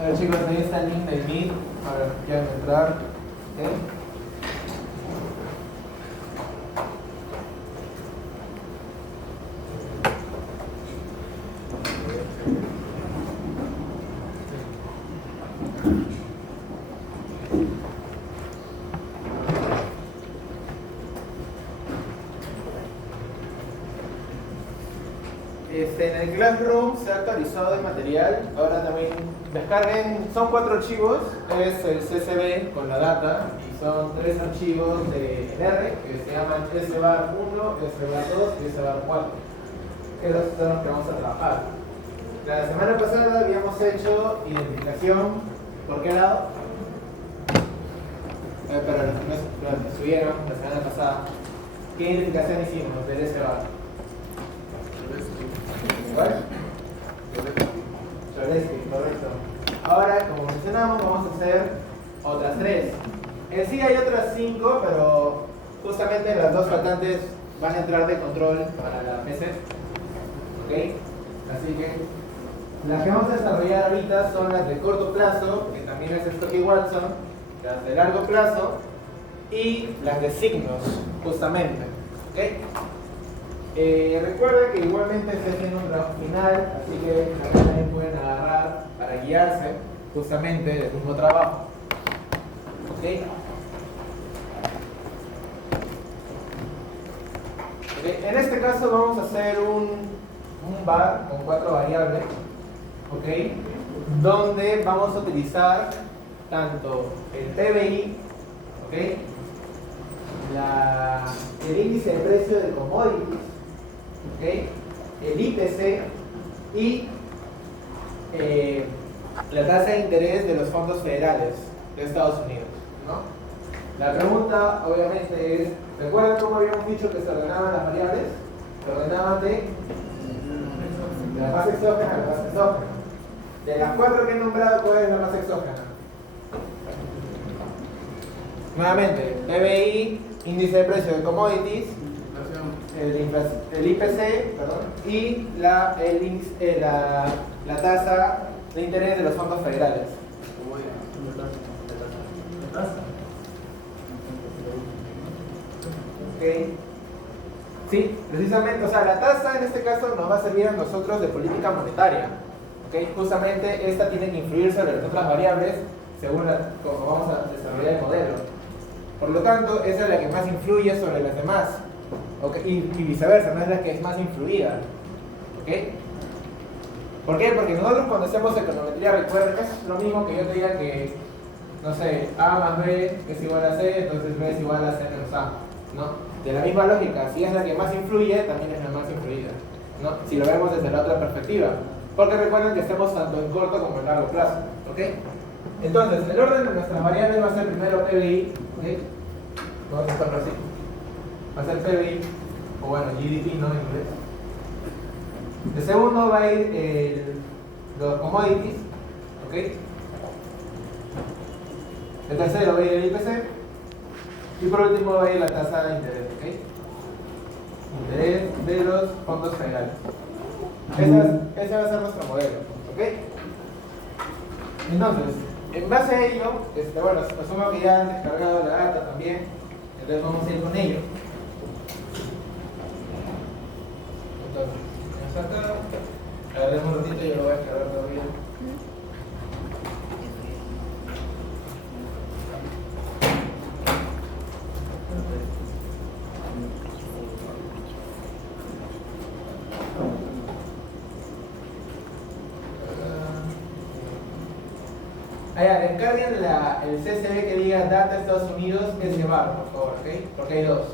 A ver chicos, ahí está el link del Meet. A ver, quieren entrar. ¿Okay? En el Classroom se ha actualizado el material. Ahora también descarguen, son 4 archivos, es el CSV con la data y son 3 archivos de R que se llaman SBAR1, SBAR2 y SBAR4. Esos son los que vamos a trabajar. La semana pasada habíamos hecho identificación. ¿Por qué lado? Para los que subieron la semana pasada, ¿qué identificación hicimos del SBAR? ¿Cuál? Cholesky, correcto. Ahora, como mencionamos, vamos a hacer otras 3. En sí hay otras 5, pero justamente las 2 faltantes van a entrar de control para la PC. ¿Ok? Así que las que vamos a desarrollar ahorita son las de corto plazo, que también es Stokey-Watson, las de largo plazo y las de signos, justamente. ¿Ok? Recuerden que igualmente estoy haciendo un trabajo final, así que también pueden agarrar para guiarse justamente del mismo trabajo. ¿Okay? En este caso vamos a hacer un bar con 4 variables, ¿okay? Donde vamos a utilizar tanto el PBI, ¿okay? El índice de precio de commodities, ¿okay? El IPC y la tasa de interés de los fondos federales de Estados Unidos, ¿no? La pregunta obviamente es, ¿recuerdan cómo habíamos dicho que se ordenaban las variables? Se ordenaban de la fase exógena a la fase endógena. De las 4 que he nombrado, ¿cuál es la fase exógena? Nuevamente, PBI, índice de precio de commodities, el IPC, perdón, y la tasa de interés de los fondos federales. Okay. Sí, precisamente, o sea, la tasa en este caso nos va a servir a nosotros de política monetaria. Okay. Justamente esta tiene que influir sobre las otras variables según como vamos a desarrollar el modelo. Por lo tanto, esa es la que más influye sobre las demás. Okay. Y viceversa, no es la que es más influida. ¿Okay? ¿Por qué? Porque nosotros cuando hacemos econometría, recuerden que es lo mismo que yo te diga que, no sé, A más B es igual a C, entonces B es igual a C menos A, ¿no? De la misma lógica, si es la que más influye, también es la más influida, ¿no? Si lo vemos desde la otra perspectiva. Porque recuerden que estamos tanto en corto como en largo plazo, ¿ok? Entonces, el orden de nuestras variables va a ser primero PBI, ¿ok? Vamos a hacerlo así. Va a ser PBI, o bueno, GDP, ¿no? En inglés. De segundo va a ir los commodities, ¿ok? De tercero va a ir el IPC. Y por último va a ir la tasa de interés, ¿ok? Interés de los fondos federales. Ese va a ser nuestro modelo, ¿ok? Entonces, en base a ello, bueno, asumo que ya han descargado la data también, entonces vamos a ir con ello. Entonces, A ver, un ratito y yo lo voy a cargar todavía. Encarguen el CSV que diga Data Estados Unidos SBAR, por favor, ¿ok? Porque hay dos.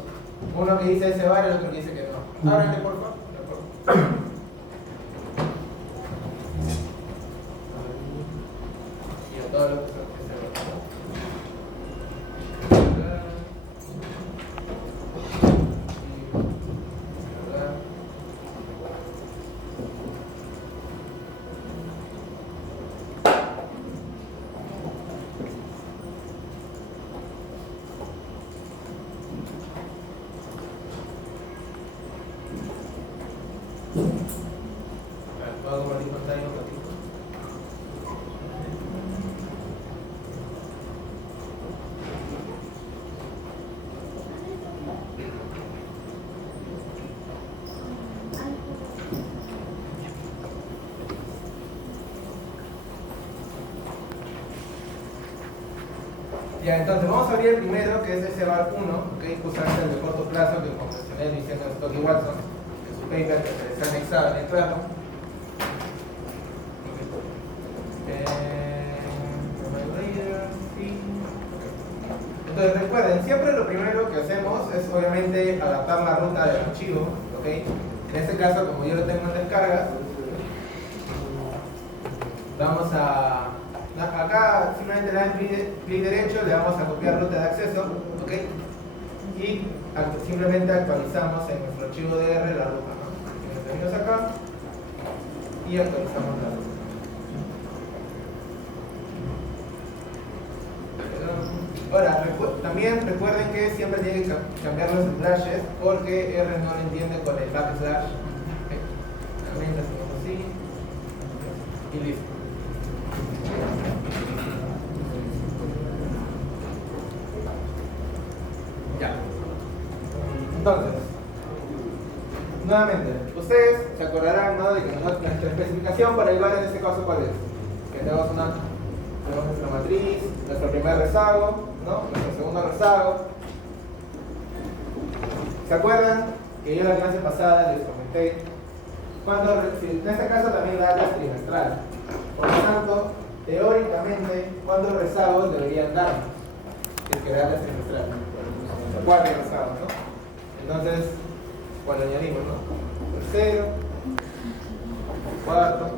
Uno que dice SBAR y el otro que dice que no. Ábranle, por favor. Y a todos los que son ¿puedo compartir pantalla un ratito? Ya, entonces vamos a abrir el primero, que es ese bar 1, ¿okay? Justamente el de corto plazo que como mencioné diciendo Stock y Watson, en su paper que está anexado en el plano. Entonces recuerden, siempre lo primero que hacemos es obviamente adaptar la ruta del archivo, ¿ok? En este caso, como yo lo tengo en descargas, vamos a... Acá simplemente le damos clic derecho, le vamos a copiar ruta de acceso, ¿ok? Y simplemente actualizamos en nuestro archivo DR la ruta, ¿no? Venimos acá y actualizamos la ruta. Ahora, también recuerden que siempre tienen que cambiar los slashes porque R no lo entiende con el backslash. Okay. También lo hacemos así y listo. Ya. Entonces, nuevamente, ustedes se acordarán, ¿no?, de que nuestra especificación para el bar en este caso, ¿cuál es? Que tenemos nuestra matriz, nuestro primer rezago, ¿no?, nuestro segundo rezago. ¿Se acuerdan que yo en la clase pasada les comenté en este caso también la data es trimestral? Por lo tanto, teóricamente, ¿cuántos rezagos deberían darnos? Si es que la data es trimestral. 4 rezagos, ¿no? Entonces, cuando añadimos, ¿no? Tercero, cuarto,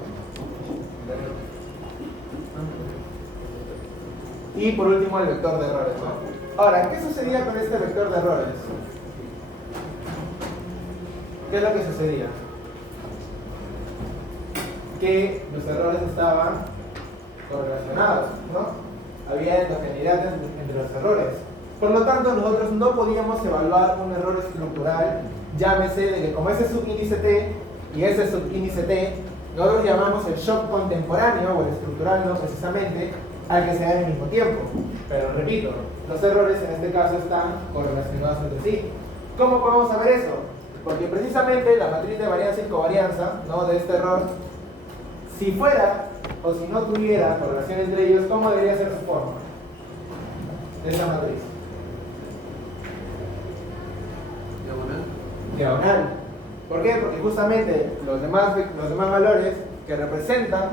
y por último el vector de errores, ¿no? Ahora, ¿qué sucedía con este vector de errores? ¿Qué es lo que sucedía? Que los errores estaban correlacionados, ¿no? Había endogeneidad entre los errores. Por lo tanto, nosotros no podíamos evaluar un error estructural, llámese de que como ese subíndice T y ese subíndice T, nosotros llamamos el shock contemporáneo o el estructural, no precisamente, al que se da al mismo tiempo. Pero repito, los errores en este caso están correlacionados entre sí. ¿Cómo podemos saber eso? Porque precisamente la matriz de varianza y covarianza, ¿no?, de este error, si fuera o si no tuviera correlación entre ellos, ¿cómo debería ser su forma de esa matriz? Diagonal. ¿Por qué? Porque justamente los demás valores que representan,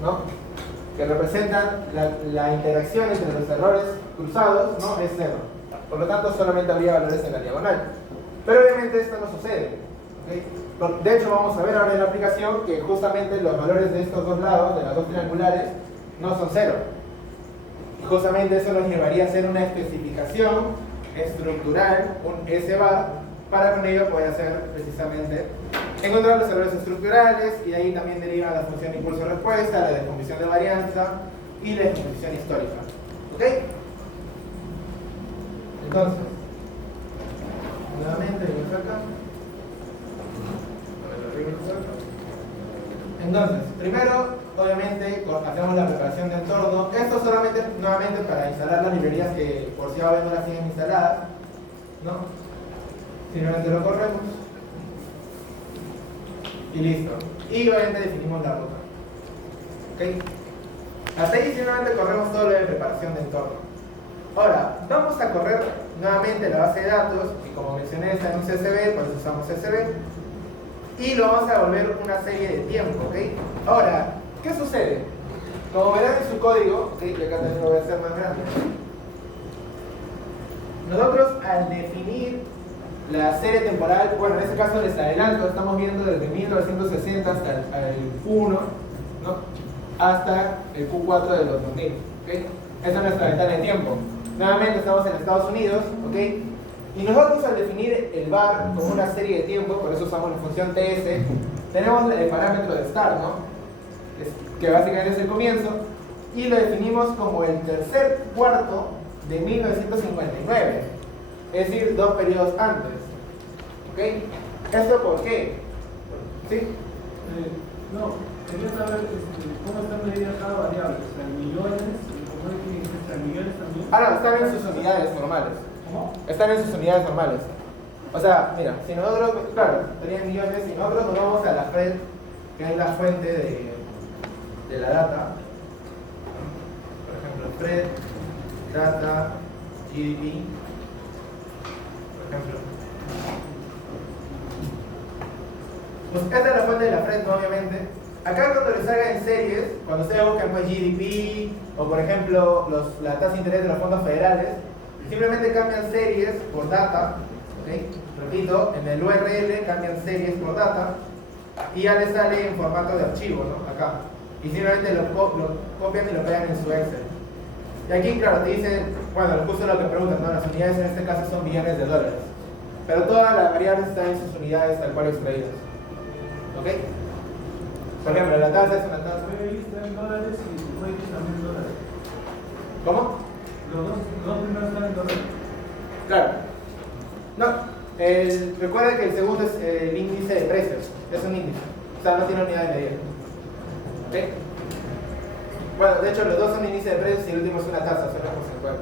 ¿no?, que representan la interacción entre los errores cruzados, ¿no?, es cero. Por lo tanto, solamente habría valores en la diagonal. Pero obviamente esto no sucede, ¿okay? De hecho, vamos a ver ahora en la aplicación que justamente los valores de estos dos lados, de las dos triangulares, no son cero. Y justamente eso nos llevaría a hacer una especificación estructural, un S-bar, para con ello poder hacer precisamente encontrar los errores estructurales, y de ahí también deriva la función impulso-respuesta, la descomposición de varianza y la descomposición histórica. ¿Ok? Entonces, nuevamente venimos acá. Entonces, primero, obviamente, hacemos la preparación de entorno. Esto solamente, nuevamente, para instalar las librerías que por si ahora no las tienen instaladas, ¿no? Simplemente lo corremos. Y listo. Y obviamente definimos la ruta. ¿Ok? Hasta ahí simplemente corremos todo lo de preparación de entorno. Ahora, vamos a correr nuevamente la base de datos, que como mencioné está en un CSV, por eso usamos CSV, y lo vamos a volver una serie de tiempo, ¿ok? Ahora, ¿qué sucede? Como verán en su código, ¿ok? Y acá también lo voy a hacer más grande. Nosotros al definir la serie temporal, bueno, en este caso les adelanto, estamos viendo desde 1960 hasta el Q1, ¿no? Hasta el Q4 de los 2000, ¿ok? Esa es nuestra ventana de tiempo. Nuevamente estamos en Estados Unidos, ¿ok? Y nosotros al definir el var como una serie de tiempo, por eso usamos la función ts, tenemos el parámetro de start, ¿no? Que básicamente es el comienzo, y lo definimos como el tercer cuarto de 1959, es decir, 2 periodos antes. ¿Ok? ¿Esto por qué? ¿Sí? No, quería saber cómo está medida cada variable, o sea, millones, ¿cómo es que está millones también? Ah, no, están en sus unidades normales. ¿Cómo? Están en sus unidades normales. O sea, mira, si nosotros, claro, tenían millones, si nosotros nos vamos a la FRED, que es la fuente de la data, por ejemplo, FRED, data, GDP, por ejemplo. Pues esta es la fuente de la FRED, ¿no? Obviamente. Acá cuando les salga en series, cuando ustedes buscan pues GDP, o por ejemplo la tasa de interés de los fondos federales, simplemente cambian series por data, ¿ok? Repito, en el URL cambian series por data, y ya les sale en formato de archivo, ¿no? Acá. Y simplemente lo copian y lo pegan en su Excel. Y aquí, claro, te dice, bueno, justo lo que preguntan, ¿no? Las unidades en este caso son billones de dólares. Pero todas las variables están en sus unidades tal cual extraídas. ¿Ok? Por ejemplo, la tasa es una tasa. PBI está en dólares y commodities también en dólares. ¿Cómo? Los dos primeros están en dólares. Claro. No, recuerda que el segundo es el índice de precios. Es un índice. O sea, no tiene unidad de medida. ¿Ok? Bueno, de hecho los dos son índice de precios y el último es una tasa, solo porcentual.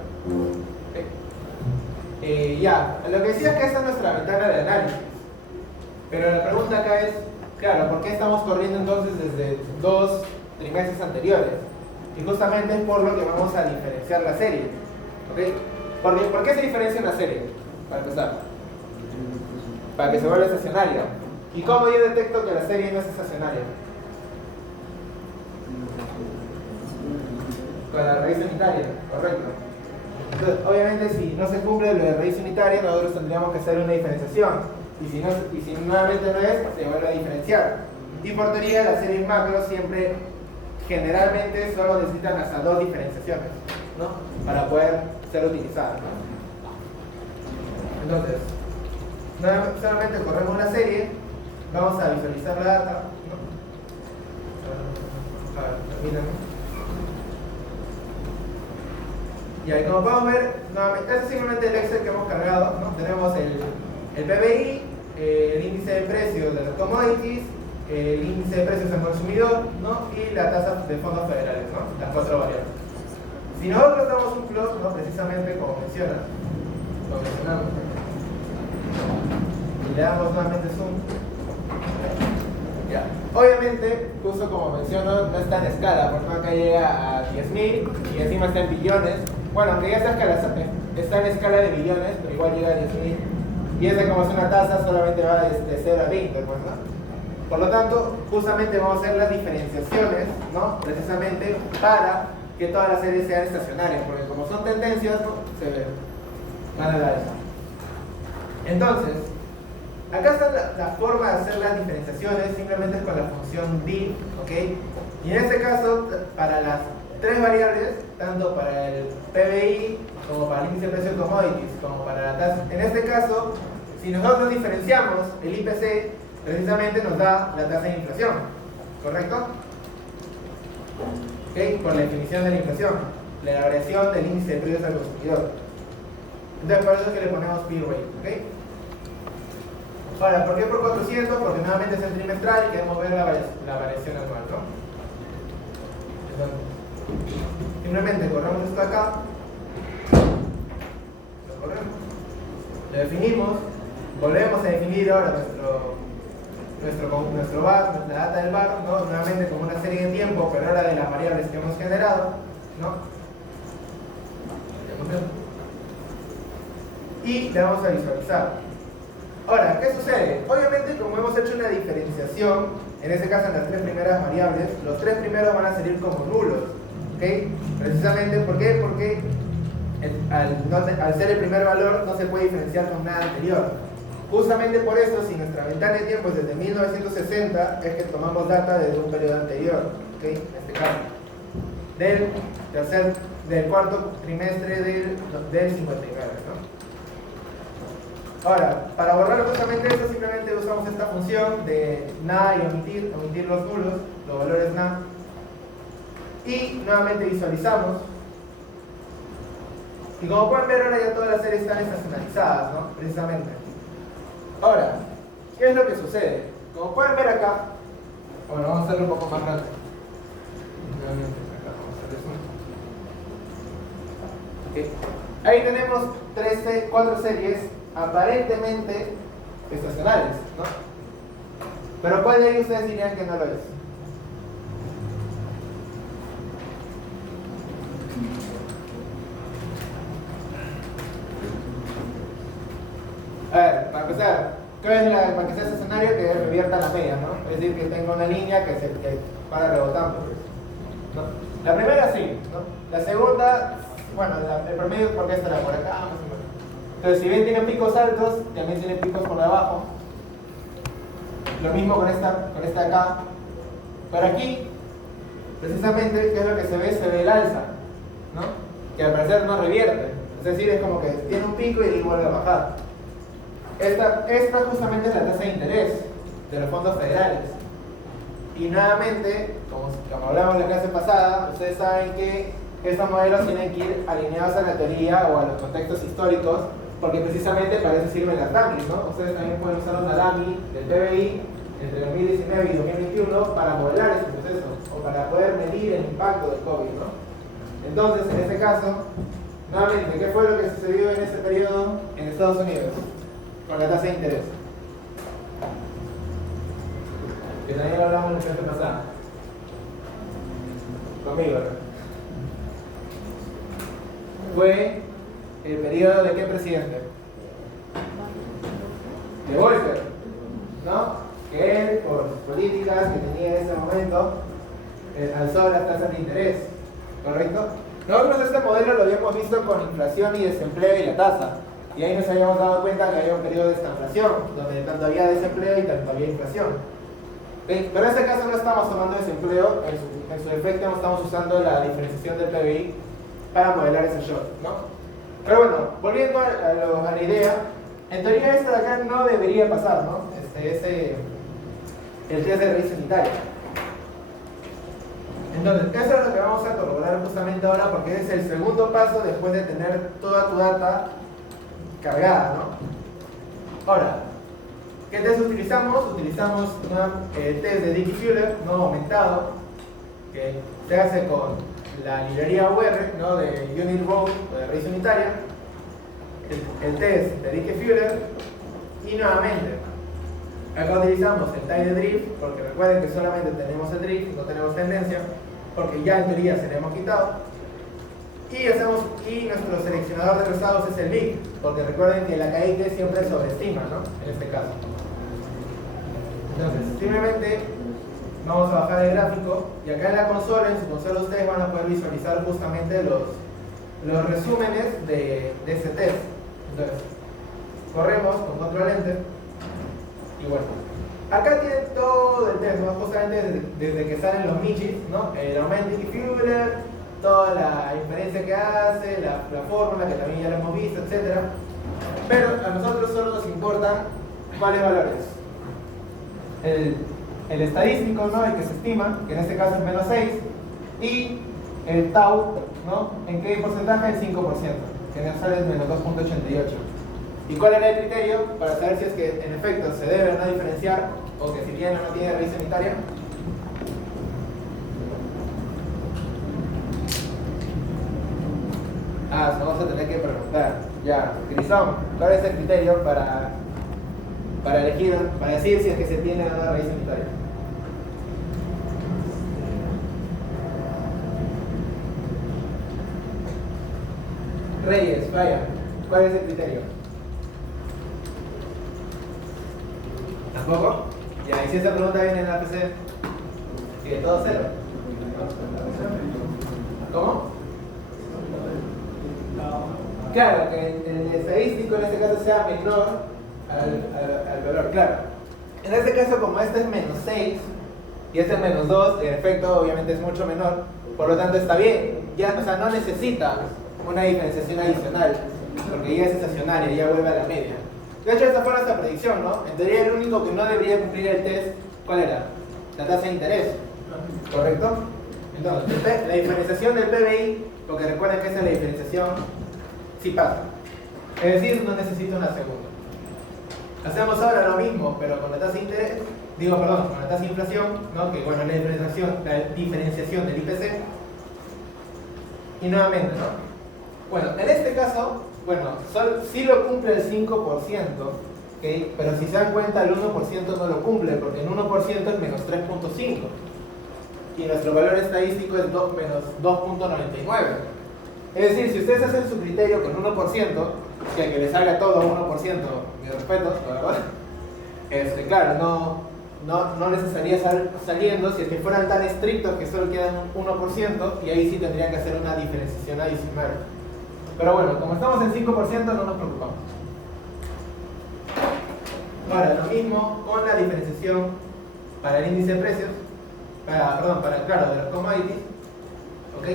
¿Ok? Ya, lo que decía es que esta es nuestra ventana de análisis. Pero la pregunta acá es, claro, ¿por qué estamos corriendo entonces desde 2 trimestres anteriores? Y justamente es por lo que vamos a diferenciar la serie. ¿Ok? ¿Por qué se diferencia una serie? Para empezar. Para que se vuelva estacionaria. ¿Y cómo yo detecto que la serie no es estacionaria? Con la raíz unitaria, correcto. Entonces, obviamente si no se cumple lo de raíz unitaria, nosotros tendríamos que hacer una diferenciación. Y si nuevamente no es, se vuelve a diferenciar. Y por teoría las series macro siempre, generalmente, solo necesitan hasta 2 diferenciaciones, ¿no? Para poder ser utilizadas, ¿no? Entonces, solamente corremos una serie, vamos a visualizar la data, ¿no? A ver, permítanme. Y ahí como podemos ver, nuevamente, este es simplemente el Excel que hemos cargado, ¿no? Tenemos el PBI, el índice de precios de los commodities, el índice de precios al consumidor, ¿no? Y la tasa de fondos federales, ¿no? Las 4 variables. Si nosotros damos un plot, ¿no? Precisamente como mencionamos, y le damos nuevamente zoom, ya. Obviamente, justo como menciono, no está en escala, porque acá llega a 10.000 y encima está en billones. Bueno, aunque ya está en escala de billones, pero igual llega a 10.000. Y esa, como es una tasa, solamente va de 0 a 20, pues, ¿no? Por lo tanto, justamente vamos a hacer las diferenciaciones, ¿no? Precisamente para que todas las series sean estacionarias, porque como son tendencias, ¿no? Se van a dar eso. Entonces, acá está la forma de hacer las diferenciaciones, simplemente es con la función diff, ¿ok? Y en este caso, para las 3 variables, tanto para el PBI, como para el índice de precios de commodities, como para la tasa, en este caso, si nosotros diferenciamos el IPC, precisamente nos da la tasa de inflación, ¿correcto? ¿Ok? Por la definición de la inflación, la variación del índice de precios al consumidor. Entonces, por eso es que le ponemos P-rate, ¿ok? Ahora, ¿por qué por 400? Porque nuevamente es el trimestral y queremos ver la variación anual, ¿no? Entonces, simplemente corremos esto acá, lo corremos, lo definimos, volvemos a definir ahora nuestro bar, nuestra data del bar, ¿no? Nuevamente como una serie de tiempo, pero ahora de las variables que hemos generado, ¿no? Y le vamos a visualizar. Ahora, ¿qué sucede? Obviamente, como hemos hecho una diferenciación, en este caso en las tres primeras variables, los tres primeros van a salir como nulos, ¿ok? Precisamente, ¿por qué? Porque al ser el primer valor no se puede diferenciar con nada anterior. Justamente por eso, si nuestra ventana de tiempo es desde 1960, es que tomamos data desde un periodo anterior, ¿ok? En este caso, del cuarto trimestre del 59, ¿no? Ahora, para borrar justamente eso, simplemente usamos esta función de na y omitir los nulos, los valores na, y nuevamente visualizamos. Y como pueden ver, ahora ya todas las series están estacionalizadas, ¿no? Precisamente. Ahora, ¿qué es lo que sucede? Como pueden ver acá, bueno, vamos a hacerlo un poco más grande. Nuevamente, acá vamos a hacer eso. Okay. Ahí tenemos 4 series aparentemente estacionales, ¿no? Pero ¿cuál de ahí ustedes dirían que no lo es? A ver, para empezar, ¿qué es para que sea estacionario? Que revierta la media, ¿no? Es decir, que tenga una línea que para rebotando, ¿no? La primera sí, ¿no? La segunda, bueno, el promedio, ¿por qué estará por acá? Más o menos. Entonces, si bien tiene picos altos, también tiene picos por debajo. Lo mismo con esta de acá. Pero aquí, precisamente, ¿qué es lo que se ve? Se ve el alza, ¿no? Que al parecer no revierte. Es decir, es como que tiene un pico y vuelve a bajar. Esta justamente es la tasa de interés de los fondos federales. Y nuevamente, como hablamos en la clase pasada, ustedes saben que estos modelos tienen que ir alineados a la teoría o a los contextos históricos, porque precisamente para eso sirven las DAMIs, ¿no? Ustedes también pueden usar una DAMI del PBI entre 2019 y 2021 para modelar ese proceso o para poder medir el impacto del COVID, ¿no? Entonces, en este caso, nuevamente, ¿qué fue lo que sucedió en ese periodo en Estados Unidos con la tasa de interés? Que también lo hablamos en la clase pasada. Conmigo, ¿no? Fue el periodo de qué presidente? De Volcker, ¿no? Que él, por sus políticas que tenía en ese momento, alzó las tasas de interés, ¿correcto? Nosotros este modelo lo habíamos visto con inflación y desempleo y la tasa, y ahí nos habíamos dado cuenta que había un periodo de estanflación, donde tanto había desempleo y tanto había inflación. ¿Sí? Pero en este caso no estamos tomando desempleo, en su efecto no estamos usando la diferenciación del PBI para modelar ese shock, ¿no? Pero bueno, volviendo a la idea, en teoría esto de acá no debería pasar, ¿no? El test de raíz unitaria. Entonces, eso es lo que vamos a corroborar justamente ahora, porque es el segundo paso después de tener toda tu data cargada, ¿no? Ahora, ¿qué test utilizamos? Utilizamos el test de Dickey-Fuller, no aumentado, que se hace con la librería UR, ¿no? De Unit Row o de raíz unitaria, el test de Dickey-Fuller, y nuevamente acá utilizamos el type de drift, porque recuerden que solamente tenemos el drift, no tenemos tendencia, porque ya en teoría se le hemos quitado, y nuestro seleccionador de resultados es el big, porque recuerden que la KIT siempre sobreestima, ¿no? En este caso. Entonces, simplemente vamos a bajar el gráfico, y acá en la consola, en su consola ustedes van a poder visualizar justamente los resúmenes de ese test. Entonces, corremos con control enter, y bueno, acá tienen todo el test, ¿no? Justamente desde que salen los michis, ¿no? El aumento y Fuller, toda la inferencia que hace, la fórmula que también ya la hemos visto, etc. Pero a nosotros solo nos importan cuáles valores. El estadístico, ¿no? El que se estima, que en este caso es menos 6, y el tau, ¿no? ¿En qué porcentaje? El 5%, que nos sale menos 2.88. ¿Y cuál era el criterio para saber si es que en efecto se debe o no diferenciar, o que si tiene o no tiene raíz unitaria? Vamos a tener que preguntar. Ya, utilizamos. ¿Cuál es el criterio para para elegir, para decir si es que se tiene o no la raíz unitaria. Reyes, vaya, ¿cuál es el criterio? ¿Tampoco? Ya, y si esa pregunta viene en la PC, sigue todo cero. ¿Cómo? Claro, que el estadístico en este caso sea menor al valor, claro. En este caso, como este es menos 6 y este es menos 2, el efecto obviamente es mucho menor, por lo tanto está bien. Ya, o sea, no necesita una diferenciación adicional, porque ya es estacionaria, ya vuelve a la media. De hecho, esta fue nuestra predicción, ¿no? En teoría, el único que no debería cumplir el test, ¿cuál era? La tasa de interés, ¿correcto? Entonces, la diferenciación del PBI, porque recuerden que esa es la diferenciación, sí pasa. Es decir, no necesita una segunda. Hacemos ahora lo mismo, pero con la tasa de interés, con la tasa de inflación, ¿no? Que bueno, la diferenciación del IPC. Y nuevamente, ¿no? Bueno, en este caso, sí lo cumple el 5%, ¿okay? Pero si se dan cuenta, el 1% no lo cumple, porque el 1% es menos 3.5. Y nuestro valor estadístico es menos 2.99. Es decir, si ustedes hacen su criterio con 1%, que le salga todo 1%, mis respetos, la verdad, claro, no les estaría saliendo si es que fueran tan estrictos que solo quedan un 1%, y ahí sí tendrían que hacer una diferenciación adicional. Pero bueno, como estamos en 5%, no nos preocupamos. Ahora, lo mismo con la diferenciación para el índice de precios, claro, de los commodities, ¿ok?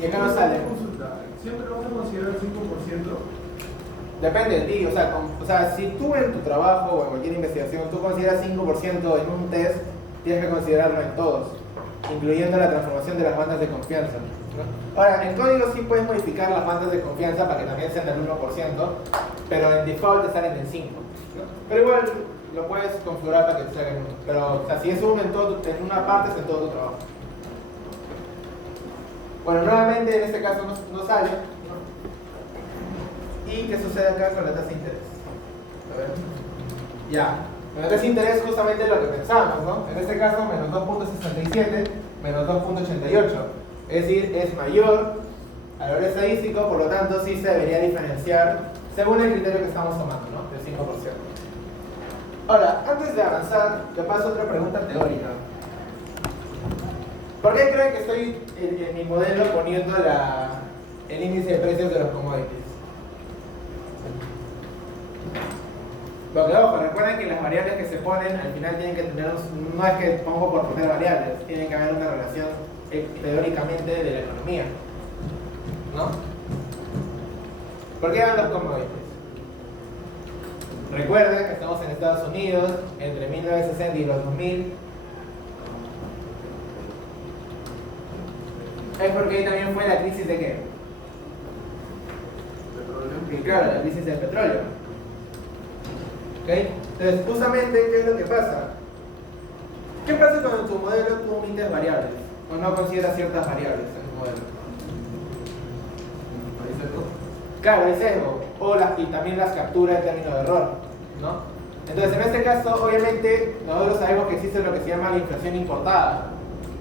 Y acá nos sale. ¿Siempre vamos a considerar el 5%? Depende de ti, o sea, si tú en tu trabajo o en cualquier investigación tú consideras 5% en un test, tienes que considerarlo en todos, incluyendo la transformación de las bandas de confianza, ¿no? Ahora, en código sí puedes modificar las bandas de confianza para que también sean del 1%, pero en default te salen en 5%, ¿no? Pero igual lo puedes configurar para que te salga en 1%, pero o sea, si es uno en una parte, es en todo tu trabajo. Bueno, nuevamente en este caso no sale, ¿no? ¿Y qué sucede acá con la tasa de interés? A ver. Ya, con la tasa de interés justamente lo que pensamos, ¿no? En este caso, menos 2.67, menos 2.88. Es decir, es mayor al valor estadístico, por lo tanto sí se debería diferenciar según el criterio que estamos tomando, ¿no? Del 5%. Ahora, antes de avanzar, te paso otra pregunta teórica. ¿Por qué creen que estoy en mi modelo poniendo el índice de precios de los commodities? Porque ojo, recuerden que las variables que se ponen al final tienen que tener, no es que pongo por poner variables, tiene que haber una relación teóricamente de la economía, ¿no? ¿Por qué van los commodities? Recuerden que estamos en Estados Unidos entre 1960 y los 2000. Es porque ahí también fue la crisis de ¿qué? Y claro, la crisis del petróleo. ¿Okay? Entonces, justamente, ¿qué es lo que pasa? ¿Qué pasa cuando en tu modelo tú omites variables? O no consideras ciertas variables en tu modelo. Claro, el sesgo. Y también las capturas de término de error, ¿no? Entonces, en este caso, obviamente, nosotros sabemos que existe lo que se llama la inflación importada,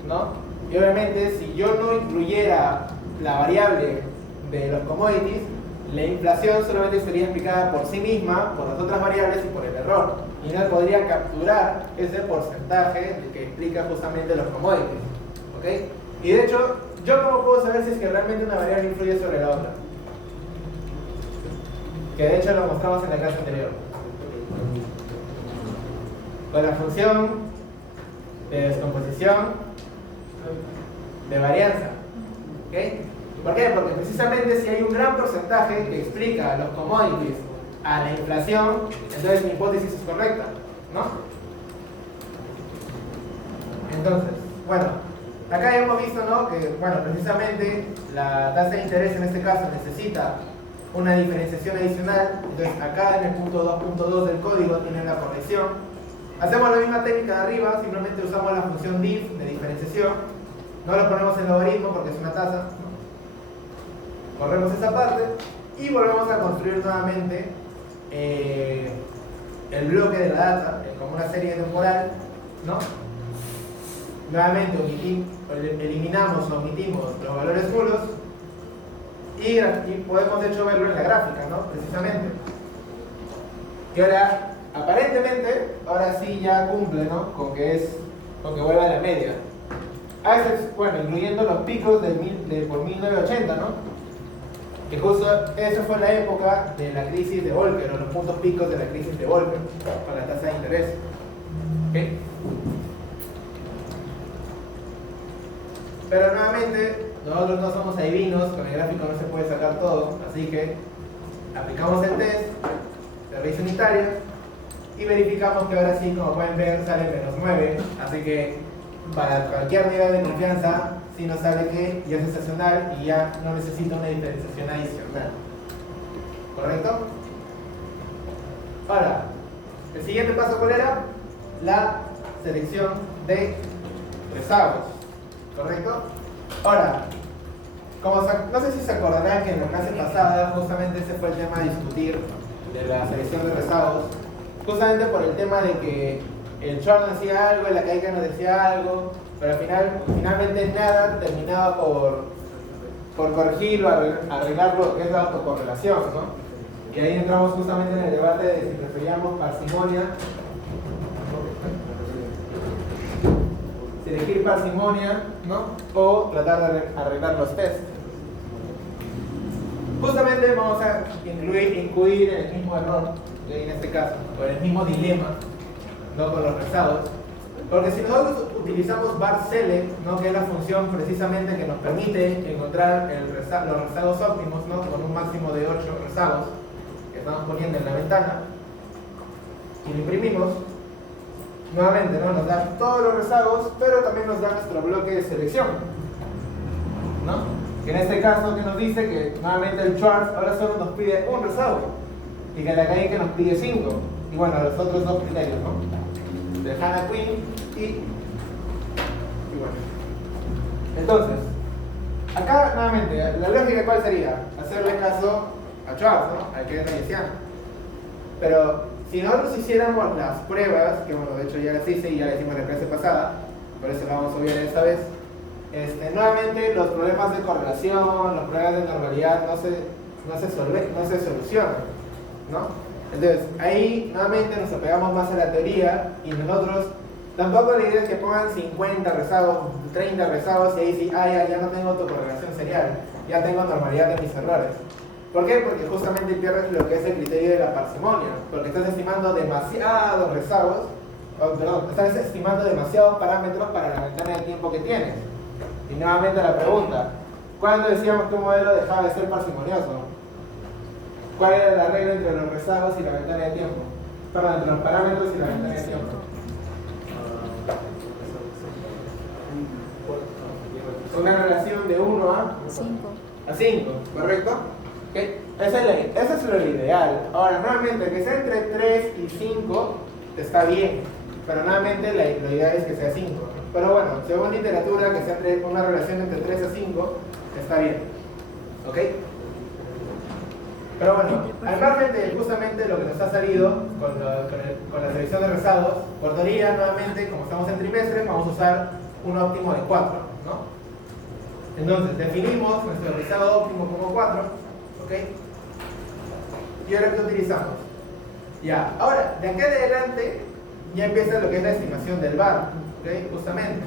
¿no? Y obviamente, si yo no incluyera la variable de los commodities, la inflación solamente sería explicada por sí misma, por las otras variables y por el error. Y no podría capturar ese porcentaje que explica justamente los commodities. ¿Ok? Y de hecho, ¿yo cómo puedo saber si es que realmente una variable influye sobre la otra? Que de hecho lo mostramos en la clase anterior. Con la función de descomposición de varianza. ¿Okay? ¿Por qué? Porque precisamente si hay un gran porcentaje que explica los commodities a la inflación, entonces mi hipótesis es correcta, ¿no? Entonces, bueno, acá ya hemos visto, ¿no? Que, bueno, precisamente la tasa de interés en este caso necesita una diferenciación adicional. Entonces acá en el punto 2.2 del código tienen la corrección. Hacemos la misma técnica de arriba, simplemente usamos la función diff de diferenciación. No lo ponemos en logaritmo porque es una tasa. Corremos esa parte y volvemos a construir nuevamente el bloque de la data como una serie temporal, ¿no? Nuevamente eliminamos, omitimos los valores nulos y podemos de hecho verlo en la gráfica, ¿no? Precisamente. Que ahora, aparentemente, ahora sí ya cumple, ¿no? Con que vuelva a la media. Bueno, incluyendo los picos por 1980, ¿no? Que justo eso fue la época de la crisis de Volcker, o los puntos picos de la crisis de Volcker, con la tasa de interés. ¿Okay? Pero nuevamente, nosotros no somos adivinos, con el gráfico no se puede sacar todo, así que aplicamos el test de raíz unitaria y verificamos que ahora sí, como pueden ver, sale menos 9, así que para cualquier nivel de confianza, sí nos sale que ya es estacional y ya no necesita una diferenciación adicional. ¿Correcto? Ahora, el siguiente paso, ¿cuál era? La selección de rezagos. ¿Correcto? Ahora, no sé si se acordarán que en la clase pasada justamente ese fue el tema a discutir de la selección de rezagos, justamente por el tema de que el short decía algo, la caica nos decía algo, pero finalmente nada terminaba por corregir o arreglar lo que es la autocorrelación, ¿no? Y ahí entramos justamente en el debate de si preferíamos parsimonia, si elegir parsimonia, ¿no? O tratar de arreglar los tests. Justamente vamos a incluir el mismo error, en este caso, o el mismo dilema, ¿no? Con los rezagos. Porque si nosotros utilizamos var select, ¿no? Que es la función precisamente que nos permite encontrar los rezagos óptimos, ¿no? Con un máximo de 8 rezagos que estamos poniendo en la ventana, y lo imprimimos, nuevamente, ¿no? Nos da todos los rezagos, pero también nos da nuestro bloque de selección, ¿no? Que en este caso que nos dice que nuevamente el Schwarz ahora solo nos pide un rezago y que la calle que nos pide 5, y bueno, los otros dos criterios, ¿no? De Hannah Quinn y bueno. Entonces, acá nuevamente, la lógica ¿cuál sería? Hacerle caso a Schwarz, ¿no? Al que es bayesiano. Pero si nosotros hiciéramos las pruebas, que bueno, de hecho ya las hice y ya las hicimos la clase pasada, por eso la vamos a obviar esta vez, nuevamente los problemas de correlación, los problemas de normalidad no se solucionan, ¿no? Entonces, ahí nuevamente nos apegamos más a la teoría y nosotros tampoco la idea es que pongan 50 rezagos, 30 rezagos y ahí sí, ya no tengo autocorrelación serial, ya tengo normalidad de mis errores. ¿Por qué? Porque justamente pierdes lo que es el criterio de la parsimonia, porque estás estimando demasiados rezagos, estás estimando demasiados parámetros para la ventana de tiempo que tienes. Y nuevamente la pregunta, ¿cuándo decíamos que un modelo dejaba de ser parsimonioso? ¿Cuál era la regla entre los rezagos y la ventana de tiempo? Perdón, entre los parámetros y la ventana de tiempo. Una relación de 1 a 5, ¿correcto? ¿Okay? Eso es lo ideal. Ahora, nuevamente, que sea entre 3 y 5 está bien, pero nuevamente lo ideal es que sea 5. Pero bueno, según literatura, que sea una relación entre 3 a 5 está bien. ¿Ok? Pero bueno, al margen de justamente lo que nos ha salido con la selección de rezagos, por teoría, nuevamente, como estamos en trimestres, vamos a usar un óptimo de 4, ¿no? Entonces, definimos nuestro rezago óptimo como 4, ¿ok? ¿Y ahora qué utilizamos? Ya, ahora, de aquí en adelante, ya empieza lo que es la estimación del var, ¿ok? Justamente.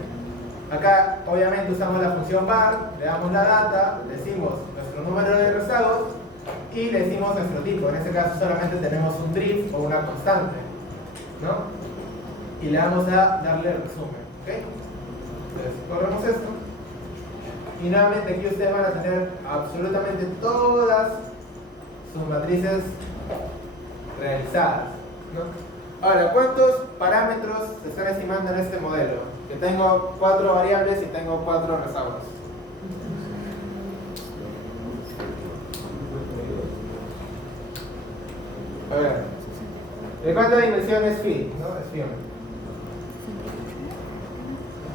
Acá, obviamente, usamos la función var, le damos la data, decimos nuestro número de rezagos, y le decimos nuestro tipo. En este caso solamente tenemos un drift o una constante, ¿no? Y le vamos a darle el resumen, ¿ok? Entonces, corremos esto. Y nuevamente aquí ustedes van a tener absolutamente todas sus matrices realizadas, ¿no? Ahora, ¿cuántos parámetros se están estimando en este modelo? Que tengo 4 variables y tengo 4 rezagos. A ver, ¿de cuánta dimensión es phi? ¿No? Es phi.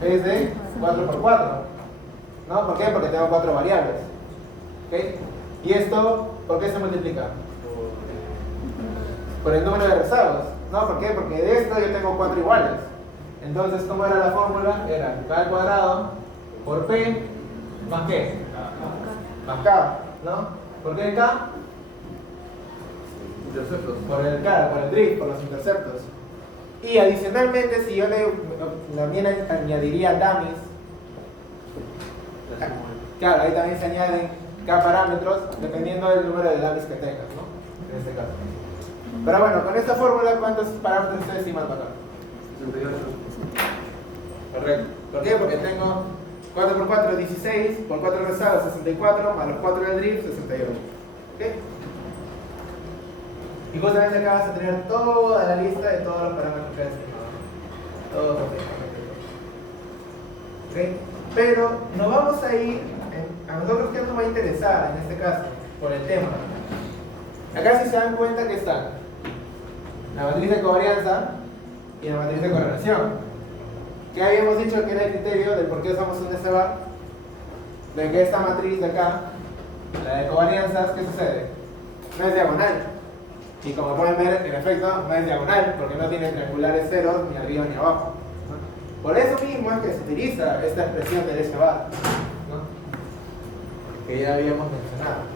Es de 4 por 4. ¿No? ¿Por qué? Porque tengo 4 variables. ¿Ok? ¿Y esto por qué se multiplica? por el número de rezagos. ¿No? ¿Por qué? Porque de esto yo tengo 4 iguales. Entonces, ¿cómo era la fórmula? Era K al cuadrado por P más qué? Más K, ¿no? ¿Por qué K? Interceptos. Por el K, por el drift, por los interceptos. Y adicionalmente, si yo también añadiría dummies, claro, ahí también se añaden K parámetros dependiendo del número de dummies que tengas, ¿no? En este caso. Pero bueno, con esta fórmula, ¿cuántos parámetros ustedes estiman acá? 68. Correcto. ¿Por qué? Porque tengo 4 por 4, 16, por 4 rezagos, 64, más los 4 del drift, 68. ¿Ok? Y justamente acá vas a tener toda la lista de todos los parámetros que has estimado. Todos los parámetros. ¿Ok? Pero nos vamos a ir, a nosotros qué nos va a interesar en este caso, por el tema. Acá si se dan cuenta que están la matriz de covarianza y la matriz de correlación. ¿Qué habíamos dicho que era el criterio del por qué usamos un S-bar? De que esta matriz de acá, la de covarianzas, ¿qué sucede? No es diagonal. Y como pueden ver, en efecto, no es diagonal, porque no tiene triangulares ceros ni arriba ni abajo, ¿no? Por eso mismo es que se utiliza esta expresión del S-bar, ¿no? Que ya habíamos mencionado.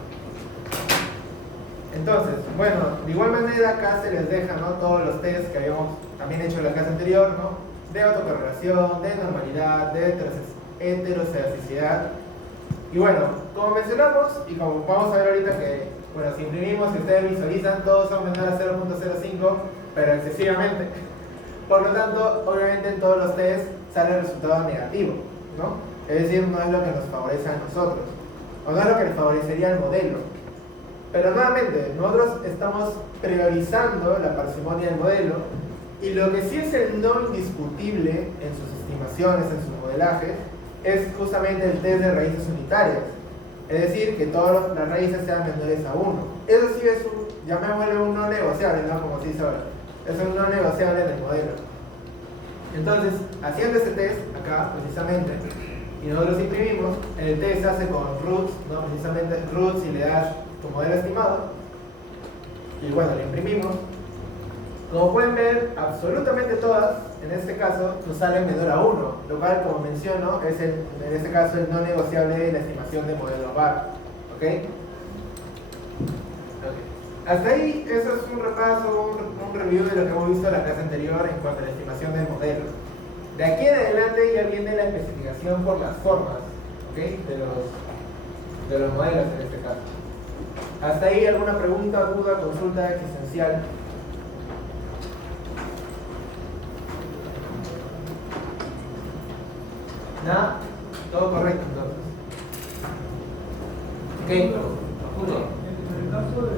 Entonces, bueno, de igual manera acá se les deja, ¿no?, todos los tests que habíamos también hecho en la clase anterior, ¿no?, de autocorrelación, de normalidad, de heterocerasticidad. Y bueno, como mencionamos, y como vamos a ver ahorita que, bueno, si imprimimos, si ustedes visualizan, todos son menores a 0.05, pero excesivamente. Por lo tanto, obviamente en todos los tests sale el resultado negativo, ¿no? Es decir, no es lo que nos favorece a nosotros, o no es lo que les favorecería al modelo. Pero nuevamente, nosotros estamos priorizando la parsimonia del modelo, y lo que sí es el no indiscutible en sus estimaciones, en sus modelajes, es justamente el test de raíces unitarias. Es decir, que todas las raíces sean menores a 1. Eso sí es un, llamémosle un no negociable, ¿no?, como se dice ahora. Es un no negociable en el modelo. Entonces, haciendo ese test, acá precisamente, y nosotros imprimimos, el test se hace con roots, ¿no?, precisamente roots, y le das tu modelo estimado, y bueno, lo imprimimos. Como pueden ver, absolutamente todas, en este caso, nos salen menor a 1, lo cual, como menciono, es en este caso el no negociable de la estimación de modelo bar. ¿Ok? Hasta ahí, eso es un repaso, un review de lo que hemos visto en la clase anterior en cuanto a la estimación del modelo. De aquí en adelante ya viene la especificación por las formas, ¿ok?, de los modelos en este caso. Hasta ahí, ¿alguna pregunta, duda, consulta existencial? ¿Nada? Todo correcto entonces. Ok. En el caso de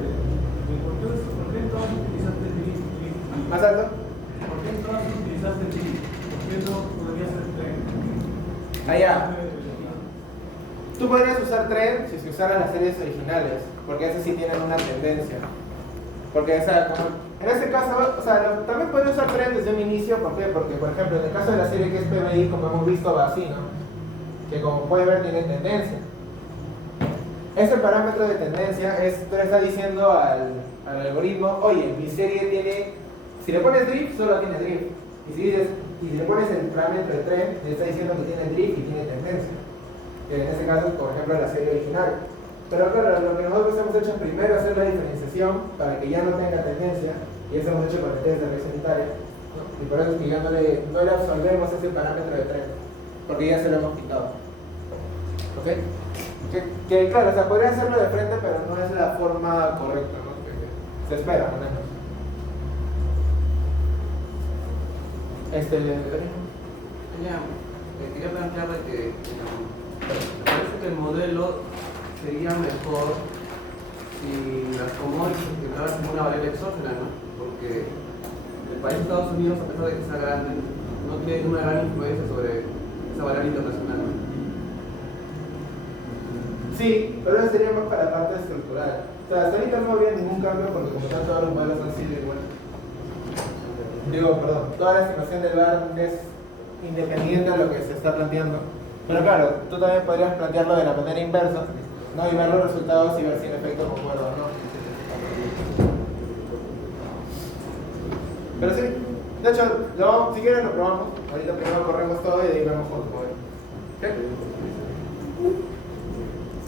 ¿por qué entonces utilizaste el drift? ¿Más alto? ¿Por qué entonces utilizaste el drift? ¿Por qué no podría ser tren? Allá. Tú podrías usar tren si se usaran las series originales, porque esas sí tienen una tendencia. Porque, o sea, como en este caso, o sea, también podría usar tren desde un inicio. ¿Por qué? Porque, por ejemplo, en el caso de la serie que es PBI, como hemos visto, va así, ¿no?, que como pueden ver tiene tendencia. Ese parámetro de tendencia es, tú le estás diciendo al algoritmo, oye, mi serie tiene, si le pones drift, solo tiene drift. Y si le pones el parámetro de tren, le está diciendo que tiene drift y tiene tendencia. Que en este caso, por ejemplo, la serie original. Pero claro, lo que nosotros hemos hecho es primero hacer la diferenciación para que ya no tenga tendencia, y eso hemos hecho con el test de raíz unitaria, ¿no? Y por eso es que ya no le absorbemos ese parámetro de tren, porque ya se lo hemos quitado. ¿Ok? Que claro, o sea, podría hacerlo de frente, pero no es la forma correcta, ¿no?, que se espera, al menos. Quería plantearle que me parece que el modelo sería mejor si las commodities se integraran como una variable exógena, ¿no? Porque el país de Estados Unidos, a pesar de que sea grande, no tiene una gran influencia sobre esa variable internacional, ¿no? Sí, pero eso sería más para la parte estructural. O sea, hasta ahorita no habría ningún cambio porque como están todos los modelos han sido igual. Digo, perdón, toda la estimación del VAR es independiente de lo que se está planteando. Pero claro, tú también podrías plantearlo de la manera inversa, ¿no?, y ver los resultados y ver si en efecto concuerda o no. Pero sí, de hecho, si quieren lo probamos. Ahorita primero corremos todo y de ahí vemos cómo mover. ¿Ok?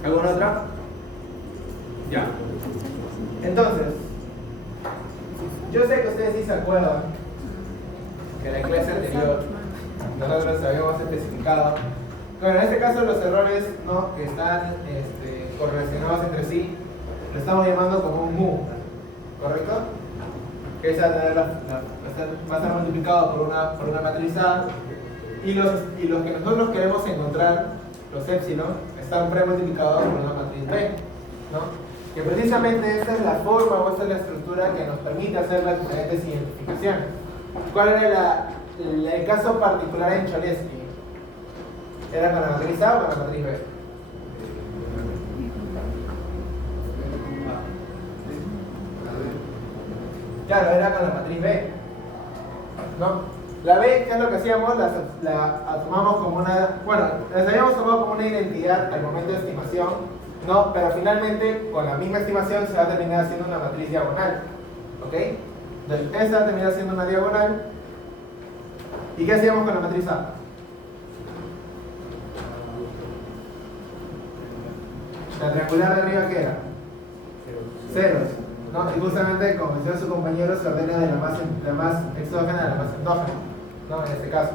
¿Alguna otra? Ya. Entonces, yo sé que ustedes sí se acuerdan que en la clase anterior nosotros habíamos especificado. Bueno, en este caso los errores, ¿no?, que están correlacionados entre sí, lo estamos llamando como un mu, ¿correcto? Que es va a estar multiplicado por una matriz A, y los que nosotros queremos encontrar, los épsilon, están premultiplicados por una matriz B, ¿no? Que precisamente esta es la forma o esta es la estructura que nos permite hacer las diferentes identificaciones. ¿Cuál era el caso particular en Cholesky? ¿Era con la matriz A o con la matriz B? Claro, era con la matriz B, ¿no? La B, ¿qué es lo que hacíamos? La tomamos como una... Bueno, las habíamos tomado como una identidad al momento de estimación, ¿no? Pero finalmente, con la misma estimación, se va a terminar haciendo una matriz diagonal, ¿ok? Entonces, esta va a terminar siendo una diagonal. ¿Y qué hacíamos con la matriz A? La triangular de arriba, ¿qué era? Ceros, ¿no? Y justamente, como decía su compañero, se ordena de la más exógena a la más endógena, ¿no? En este caso.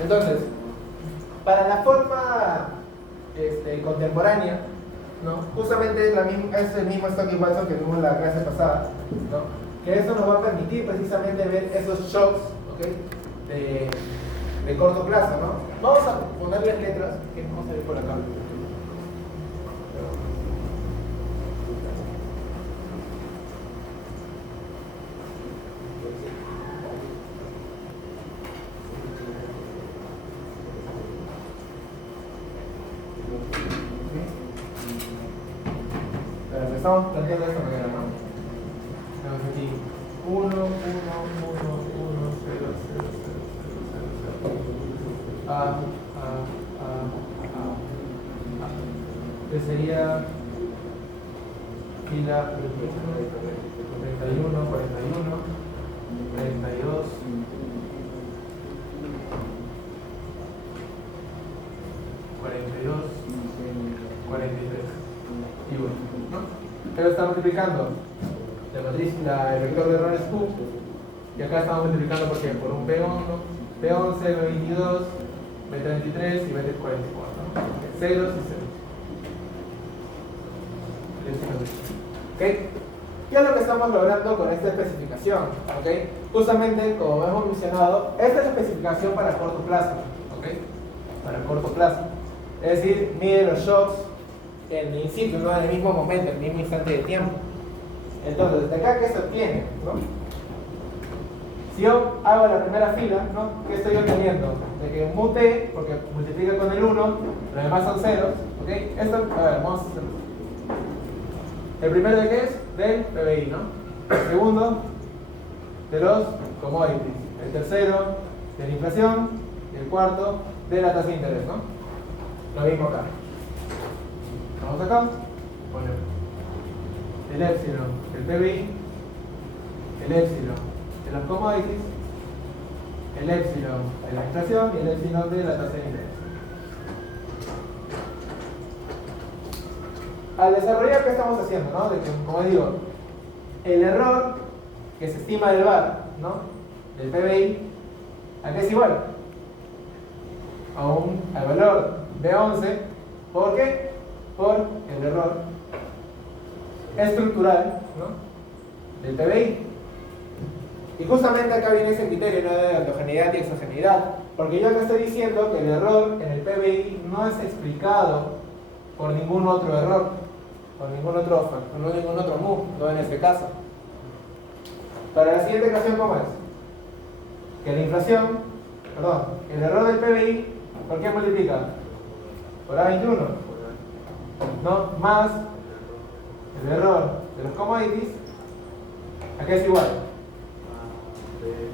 Entonces, para la forma contemporánea, ¿no? Justamente es el mismo Stokes-Watson que vimos en la clase pasada, ¿no? Que eso nos va a permitir precisamente ver esos shocks, ¿ok?, de corto plazo, ¿no? Vamos a ponerles letras, que vamos a ir por acá. Estamos planteando de esta manera, ¿no? Tenemos aquí 1, 1, 1, 1, 0, 0, 0, 0, 0, 0, A, que sería fila 31, 41, 42, 42, 43 y 1, ¿no? Pero está multiplicando el vector de errores Q, y acá estamos multiplicando por un P1, P11, B22, B33 y B44, ¿no? Ceros y ceros. ¿Ok? ¿Qué es lo que estamos logrando con esta especificación? ¿Ok? Justamente, como hemos mencionado, esta es la especificación para corto plazo, ¿ok? Para corto plazo. Es decir, mide los shocks en el sitio, ¿no? En el mismo momento, en el mismo instante de tiempo. Entonces, desde acá, ¿qué se obtiene? ¿No? Si yo hago la primera fila, ¿no? ¿Qué estoy obteniendo? De que mu t, porque multiplica con el 1, los demás son ceros, ¿ok? Esto, a ver, vamos a hacerlo. ¿El primero de qué es? Del PBI, ¿no? El segundo, de los commodities. El tercero, de la inflación. Y el cuarto, de la tasa de interés, ¿no? Lo mismo acá. Vamos acá, ponemos el épsilon del PBI, el épsilon de los commodities, el épsilon de la inflación y el épsilon de la tasa de interés. Al desarrollar, ¿qué estamos haciendo? ¿No? De que, como digo, el error que se estima del VAR, ¿no? Del PBI, ¿a qué es igual? Al valor B11. ¿Por qué? Por el error estructural, ¿no? Del PBI. Y justamente acá viene ese criterio, ¿no?, de endogeneidad y exogeneidad, porque yo acá estoy diciendo que el error en el PBI no es explicado por ningún otro error, por ningún otro mu, no en este caso. Para la siguiente ecuación, ¿cómo es? Que la inflación, perdón, el error del PBI, ¿por qué multiplica? Por A21, ¿no? Más el error de los commodities, ¿a qué es igual?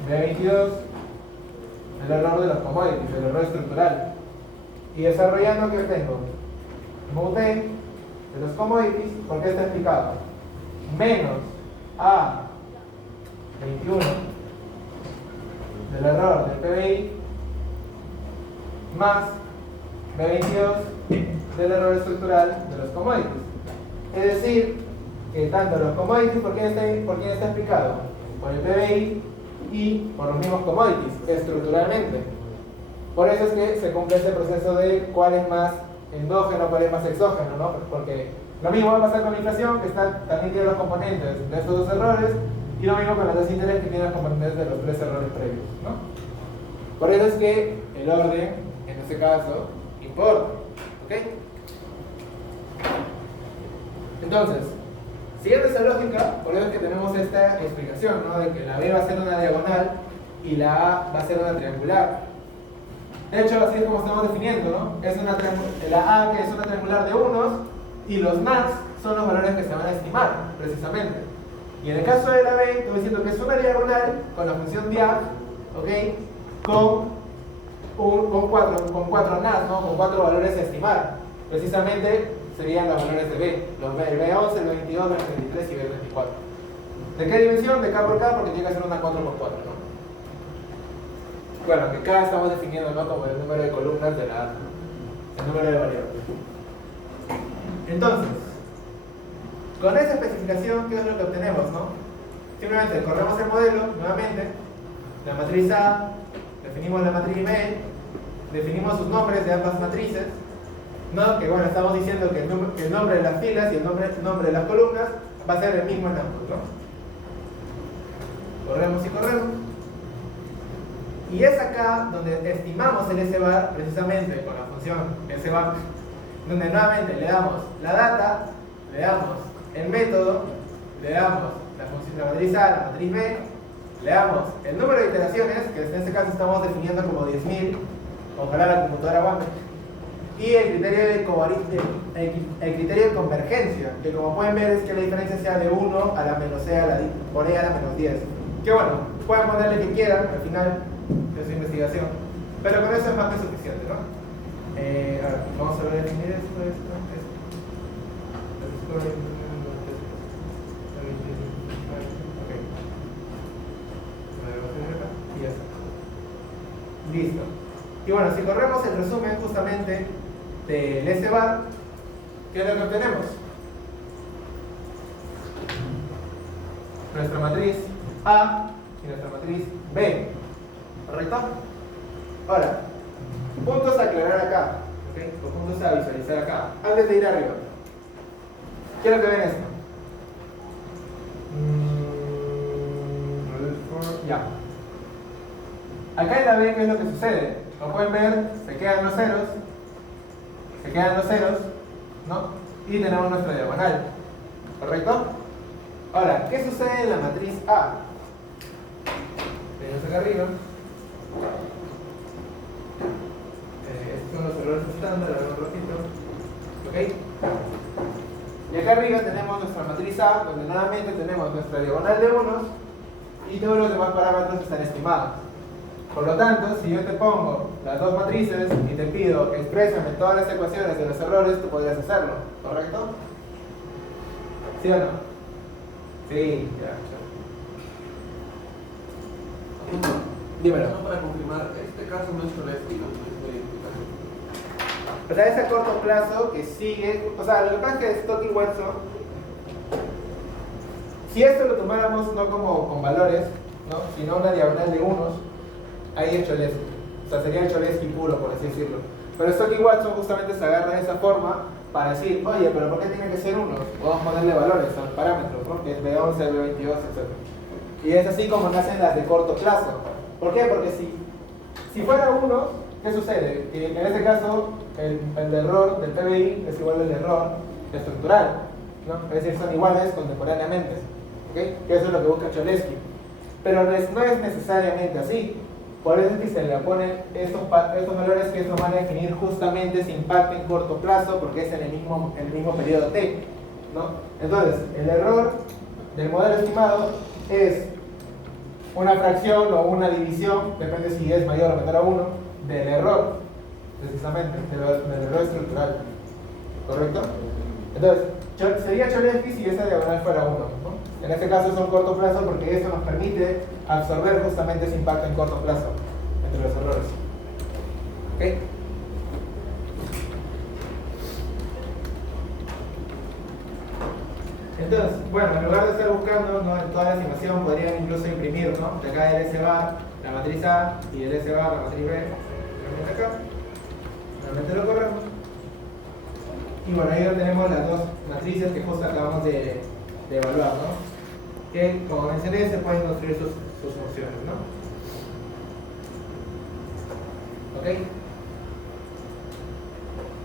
B22, el error de los commodities, el error estructural. Y desarrollando, ¿qué tengo? Mu t de los commodities, ¿por qué está explicado? Menos A 21 del error del PBI más B22 del error estructural de los commodities. Es decir, que tanto los commodities, ¿por quién está explicado? Por el PBI y por los mismos commodities, estructuralmente. Por eso es que se cumple este proceso de cuál es más endógeno, cuál es más exógeno, ¿no? Porque lo mismo va a pasar con la inflación, que también tiene los componentes de estos dos errores, y lo mismo con la tasa de interés, que tiene los componentes de los tres errores previos, ¿no? Por eso es que el orden, en este caso, importa, ¿ok? Entonces, siguiendo esa lógica, por eso es que tenemos esta explicación, ¿no? De que la B va a ser una diagonal y la A va a ser una triangular. De hecho, así es como estamos definiendo, ¿no? Es la A, que es una triangular de unos, y los max son los valores que se van a estimar, precisamente. Y en el caso de la B, estoy diciendo que es una diagonal con la función diag, ¿ok? Con cuatro NAS, ¿no? Con 4 valores a estimar. Precisamente serían los valores de B, el B11, el B22, el B23 y el B24. ¿De qué dimensión? De K por K, porque tiene que ser una 4 por 4, ¿no? Bueno, que K estamos definiendo, ¿no? Como el número de columnas de la A, el número de variables. Entonces, con esa especificación, ¿qué es lo que obtenemos, no? Simplemente corremos el modelo, nuevamente, la matriz A, definimos la matriz B, definimos sus nombres de ambas matrices, ¿no? Que bueno, estamos diciendo que el nombre de las filas y el nombre de las columnas va a ser el mismo en ambos, ¿no? Corremos y corremos. Y es acá donde estimamos el S-bar, precisamente con la función S-bar, donde nuevamente le damos la data, le damos el método, le damos la matriz A, la matriz B, le damos el número de iteraciones, que en este caso estamos definiendo como 10.000, ojalá la computadora aguante, y el criterio de convergencia, que como pueden ver es que la diferencia sea de 1 a la menos C por E a la menos 10. Que bueno, pueden ponerle que quieran al final de su investigación, pero con eso es más que suficiente, ¿no? Ahora, vamos a ver definir esto. Y ya está. Listo. Y bueno, si corremos el resumen justamente del S-bar, ¿qué es lo que obtenemos? Nuestra matriz A y nuestra matriz B, ¿correcto? Ahora, puntos a aclarar acá, ¿ok? O puntos a visualizar acá, antes de ir arriba. Quiero que vean esto. Ya. Acá en la B, ¿qué es lo que sucede? Como pueden ver, se quedan los ceros, ¿no? Y tenemos nuestra diagonal, ¿correcto? Ahora, ¿qué sucede en la matriz A? Tenemos acá arriba. Estos son los errores estándar, el rojito. ¿Ok? Y acá arriba tenemos nuestra matriz A, donde nuevamente tenemos nuestra diagonal de unos y todos los demás parámetros están estimados. Por lo tanto, si yo te pongo las dos matrices y te pido exprésame todas las ecuaciones de los errores, tú podrías hacerlo, ¿correcto? ¿Sí o no? Sí, ya. Dímelo. No, para confirmar, este caso no es Cholesky, no es verificación. O sea, es a corto plazo que sigue. O sea, lo que pasa es que Stokely-Watson, si esto lo tomáramos no como con valores, ¿no? Sino una diagonal de unos, ahí es Cholesky. O sea, sería el Cholesky puro, por así decirlo. Pero Stokely-Watson justamente se agarra de esa forma para decir, oye, pero ¿por qué tiene que ser unos? Podemos ponerle valores a los parámetros, ¿no? Que es B11, B22, etc. Y es así como nacen las de corto plazo. ¿Por qué? Porque si fuera uno, ¿qué sucede? Que en este caso, el error del PBI es igual al error estructural, ¿no? Es decir, son iguales contemporáneamente, ¿ok? Que eso es lo que busca Cholesky. Pero no es necesariamente así. Por eso es que se le ponen estos valores que estos van a definir justamente si impacta en corto plazo, porque es en el mismo periodo T, ¿no? Entonces, el error del modelo estimado es una fracción o una división, depende si es mayor o menor a 1, del error, precisamente, del error estructural, ¿correcto? Entonces, sería Cholesky si esa diagonal fuera 1, ¿no? En este caso son corto plazo porque eso nos permite absorber justamente ese impacto en corto plazo entre los errores. ¿Ok? Entonces, bueno, en lugar de estar buscando, ¿no?, en toda la estimación, podrían incluso imprimir, ¿no?, de acá el S bar, la matriz A, y el S bar, la matriz B, realmente acá. Realmente lo corremos. Y bueno, ahí tenemos las dos matrices que justo acabamos de evaluar, ¿no?, que, como mencioné, se pueden construir sus funciones, ¿no? ¿Ok?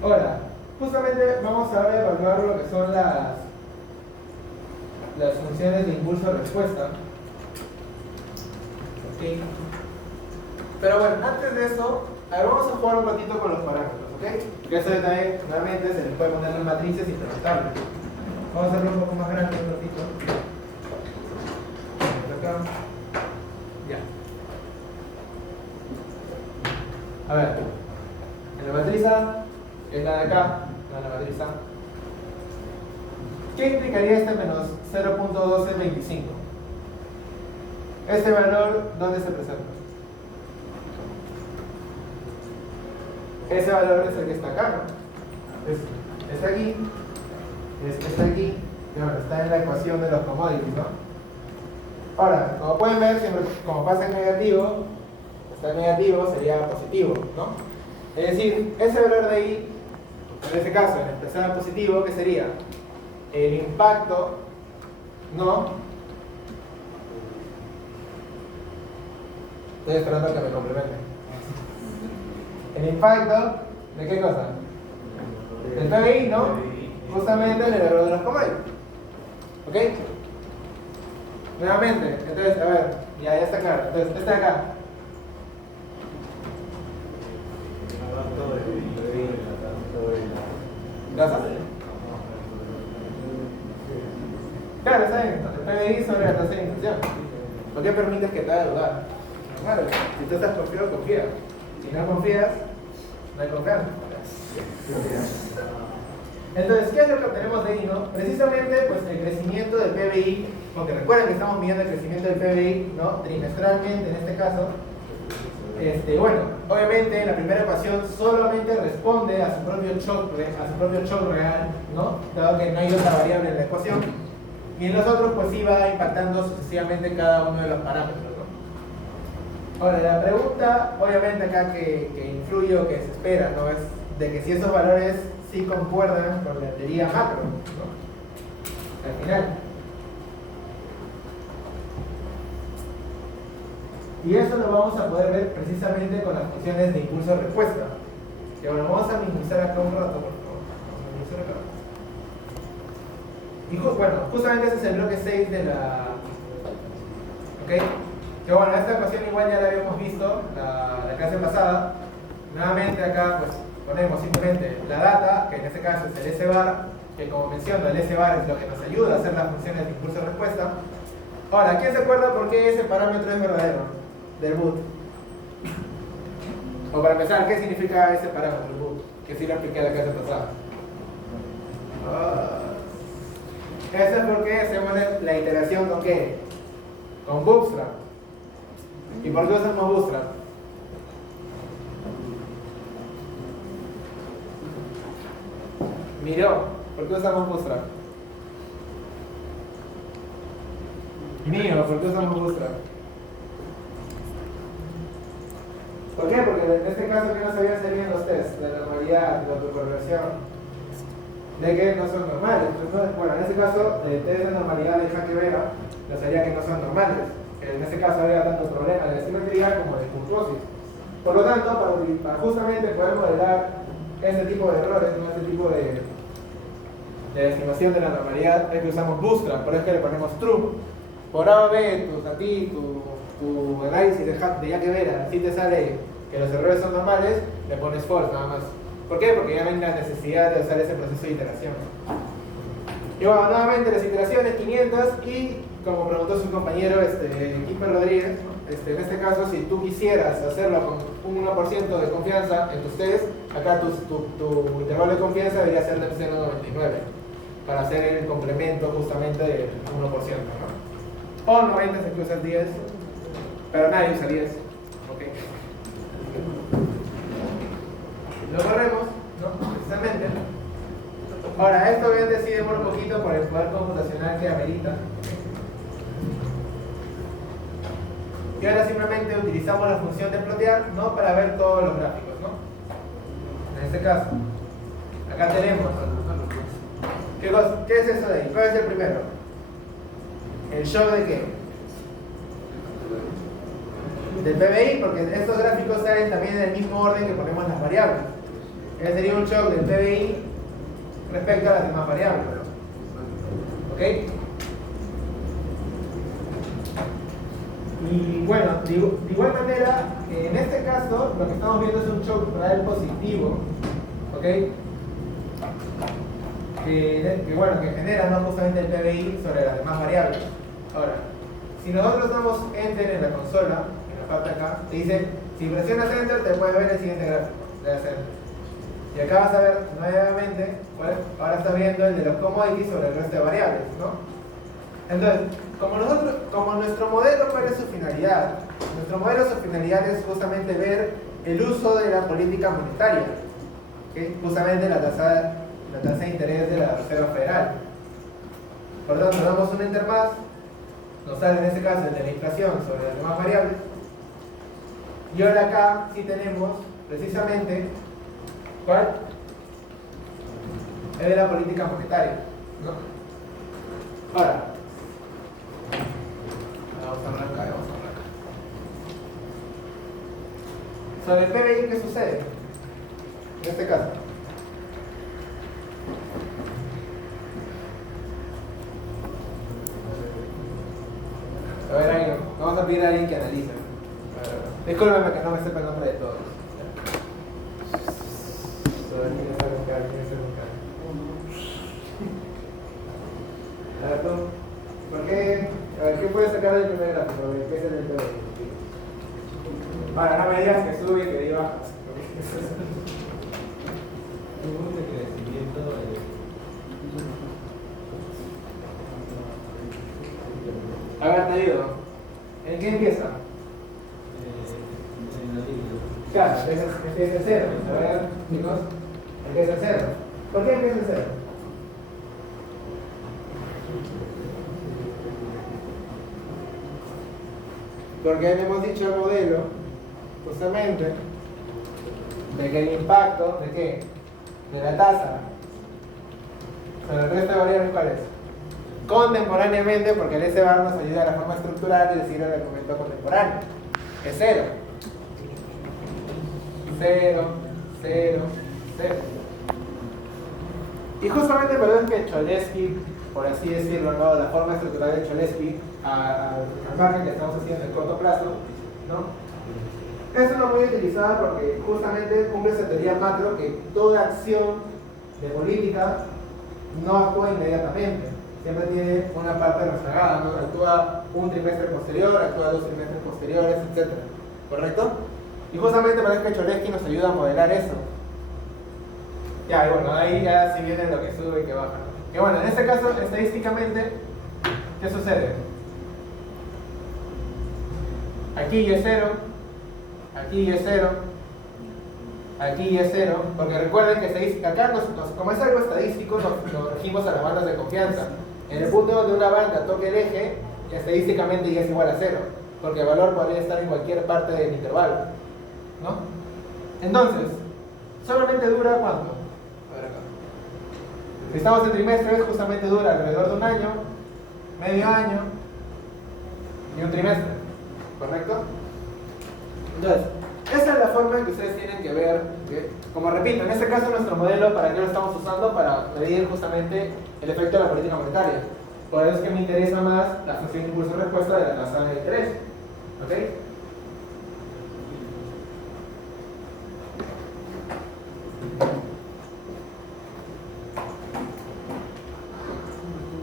Ahora, justamente vamos a evaluar lo que son las funciones de impulso-respuesta. ¿Ok? Pero bueno, antes de eso, a ver, vamos a jugar un ratito con los parámetros, ¿ok? Que eso también, nuevamente, se les puede poner las matrices y preguntarles. Vamos a hacerlo un poco más grande un ratito. Acá. Ya. A ver, en la matriz A, es la de acá, la matriz A. ¿Qué implicaría este menos 0.1225? Este valor, ¿dónde se presenta? Ese valor es el que está acá, ¿no? Está aquí, está aquí, bueno, está en la ecuación de los commodities, ¿no? Ahora, como pueden ver, siempre como pasa en negativo, está en negativo sería positivo, ¿no? Es decir, ese valor de ahí, en este caso, en expresar positivo, ¿qué sería? El impacto, ¿no? Estoy esperando a que me complementen. El impacto, ¿de qué cosa? Del PBI, ¿no? Justamente el error de los commodities. ¿Ok? Nuevamente, entonces, a ver, ya está claro. Entonces, este de acá. ¿Gracias? Claro, está bien. Entonces, PBI sobre la tasa de inflación. ¿Por qué permites que te haga dudar? Claro, si tú estás confiado, confía. Si no confías, no hay confianza. Entonces, ¿qué es lo que obtenemos de ahí, no? Precisamente, pues, el crecimiento del PBI, porque recuerden que estamos midiendo el crecimiento del PBI, ¿no?, trimestralmente en este caso. Bueno, obviamente la primera ecuación solamente responde a su propio shock real, ¿no?, dado que no hay otra variable en la ecuación. Y en los otros, pues sí va impactando sucesivamente cada uno de los parámetros, ¿no? Ahora, la pregunta, obviamente acá que influye o que se espera, ¿no?, es de que si esos valores sí concuerdan con la teoría macro, ¿no?, al final. Y eso lo vamos a poder ver precisamente con las funciones de impulso-respuesta. Que bueno, vamos a minimizar acá un rato, por favor. Vamos a minimizar acá. Y bueno, justamente ese es el bloque 6 de la... ¿Ok? Que bueno, esta ecuación igual ya la habíamos visto la clase pasada. Nuevamente acá pues ponemos simplemente la data, que en este caso es el S bar, que como menciono, el S bar es lo que nos ayuda a hacer las funciones de impulso-respuesta. Ahora, ¿quién se acuerda por qué ese parámetro es verdadero del boot? O para empezar, ¿qué significa ese parámetro del boot? Que sí lo expliqué la clase pasada. Eso es porque hacemos la iteración ¿con qué? Con Bootstrap. ¿Y por qué usamos Bootstrap? Miró, ¿por qué usamos Bootstrap? Mío, ¿por qué usamos Bootstrap? ¿Por qué? Porque en este caso que no sabían serían los tests de normalidad, de autocorrelación, de que no son normales. Entonces, bueno, en este caso, el test de normalidad de Jaque-Vera nos haría que no son normales. En este caso había tanto problema de simetría como de puntuosis. Por lo tanto, para justamente poder modelar este tipo de errores, ¿no?, este tipo de estimación de la normalidad, es que usamos Bootstrap. Por eso que le ponemos true. Por A o B, tu análisis de Jaque-Vera, si te sale que los errores son normales, le pones false nada más. ¿Por qué? Porque ya ven la necesidad de usar ese proceso de iteración. Y bueno, nuevamente las iteraciones 500 y, como preguntó su compañero Quimper Rodríguez, en este caso, si tú quisieras hacerlo con un 1% de confianza en tus tests, acá tu intervalo de confianza debería ser de 0.99. para hacer el complemento justamente del 1%, ¿no? O 90 si tú usas 10, pero nadie usa 10. ¿Ok? Lo corremos, ¿no? Precisamente. Ahora, esto obviamente sí demora un poquito por el poder computacional que amerita. Y ahora simplemente utilizamos la función de plotear, ¿no? Para ver todos los gráficos, ¿no? En este caso, acá tenemos. ¿Qué es eso de ahí? ¿Cuál es el primero? ¿El show de qué? Del PBI, porque estos gráficos salen también en el mismo orden que ponemos las variables. Ese sería un show del PBI respecto a las demás variables. ¿Ok? Y bueno, de igual manera, en este caso, lo que estamos viendo es un shock real positivo, ¿ok? Que bueno, que genera, ¿no?, justamente el PBI sobre las demás variables. Ahora, si nosotros damos Enter en la consola, en la parte acá, te dice, si presionas Enter te puedes ver el siguiente gráfico, le das Enter. Y acá vas a ver nuevamente, bueno, ahora estás viendo el de los commodities sobre el resto de variables, ¿no? Entonces, como nuestro modelo, ¿cuál es su finalidad? Nuestro modelo, su finalidad es justamente ver el uso de la política monetaria, ¿okay? Justamente la tasa de interés de la Reserva Federal. Por lo tanto, damos un enter más, nos sale en este caso el de la inflación sobre las demás variables. Y ahora acá sí tenemos precisamente, ¿cuál? Es de la política monetaria, ¿no? Ahora, vamos a arrancar. Sobre el PBI, ¿qué sucede? En este caso. A ver, vamos a pedir a alguien que analice. Discúlpeme que no me sepa el nombre de todos. A ver, tú, ¿por qué? A ver, ¿qué puedes sacar del primer gráfico? ¿Qué es el del PBI? Ahora, no me digas que sube y que di baja. A ver, te digo, ¿en qué empieza? Claro, empieza en cero. A ver, chicos, empieza en cero. ¿Por qué empieza en cero? Porque hemos dicho el modelo, justamente, de que el impacto, ¿de qué? De la tasa sobre el resto de variables, ¿cuál es? Contemporáneamente, porque el S-bar nos ayuda a la forma estructural, es decir, al argumento contemporáneo. Es cero. Cero, cero, cero. Y justamente por eso es que Cholesky, por así decirlo, ¿no?, la forma estructural de Cholesky al margen que estamos haciendo en corto plazo, ¿no?, es una muy utilizada porque justamente cumple esa teoría macro que toda acción de política no actúa inmediatamente. Siempre tiene una parte rezagada, ¿no? Actúa un trimestre posterior, actúa 2 trimestres posteriores, etc. ¿Correcto? Y justamente parece que Cholesky nos ayuda a modelar eso. Ya, y bueno, ahí ya sí viene lo que sube y que baja. Que bueno, en este caso, estadísticamente, ¿qué sucede? Aquí es 0, aquí es 0, aquí es 0, porque recuerden que acá como es algo estadístico, nos regimos a las bandas de confianza. En el punto donde una banda toque el eje, estadísticamente ya es igual a 0, porque el valor podría estar en cualquier parte del intervalo, ¿no? Entonces, solamente dura ¿cuánto? A ver acá. Si estamos en trimestres, justamente dura alrededor de un año, medio año y un trimestre, ¿correcto? Entonces, esa es la forma en que ustedes tienen que ver, ¿okay? Como repito, en este caso nuestro modelo, ¿para qué lo estamos usando? Para medir justamente el efecto de la política monetaria. Por eso es que me interesa más la función de impulso-respuesta de la tasa de interés. ¿Ok?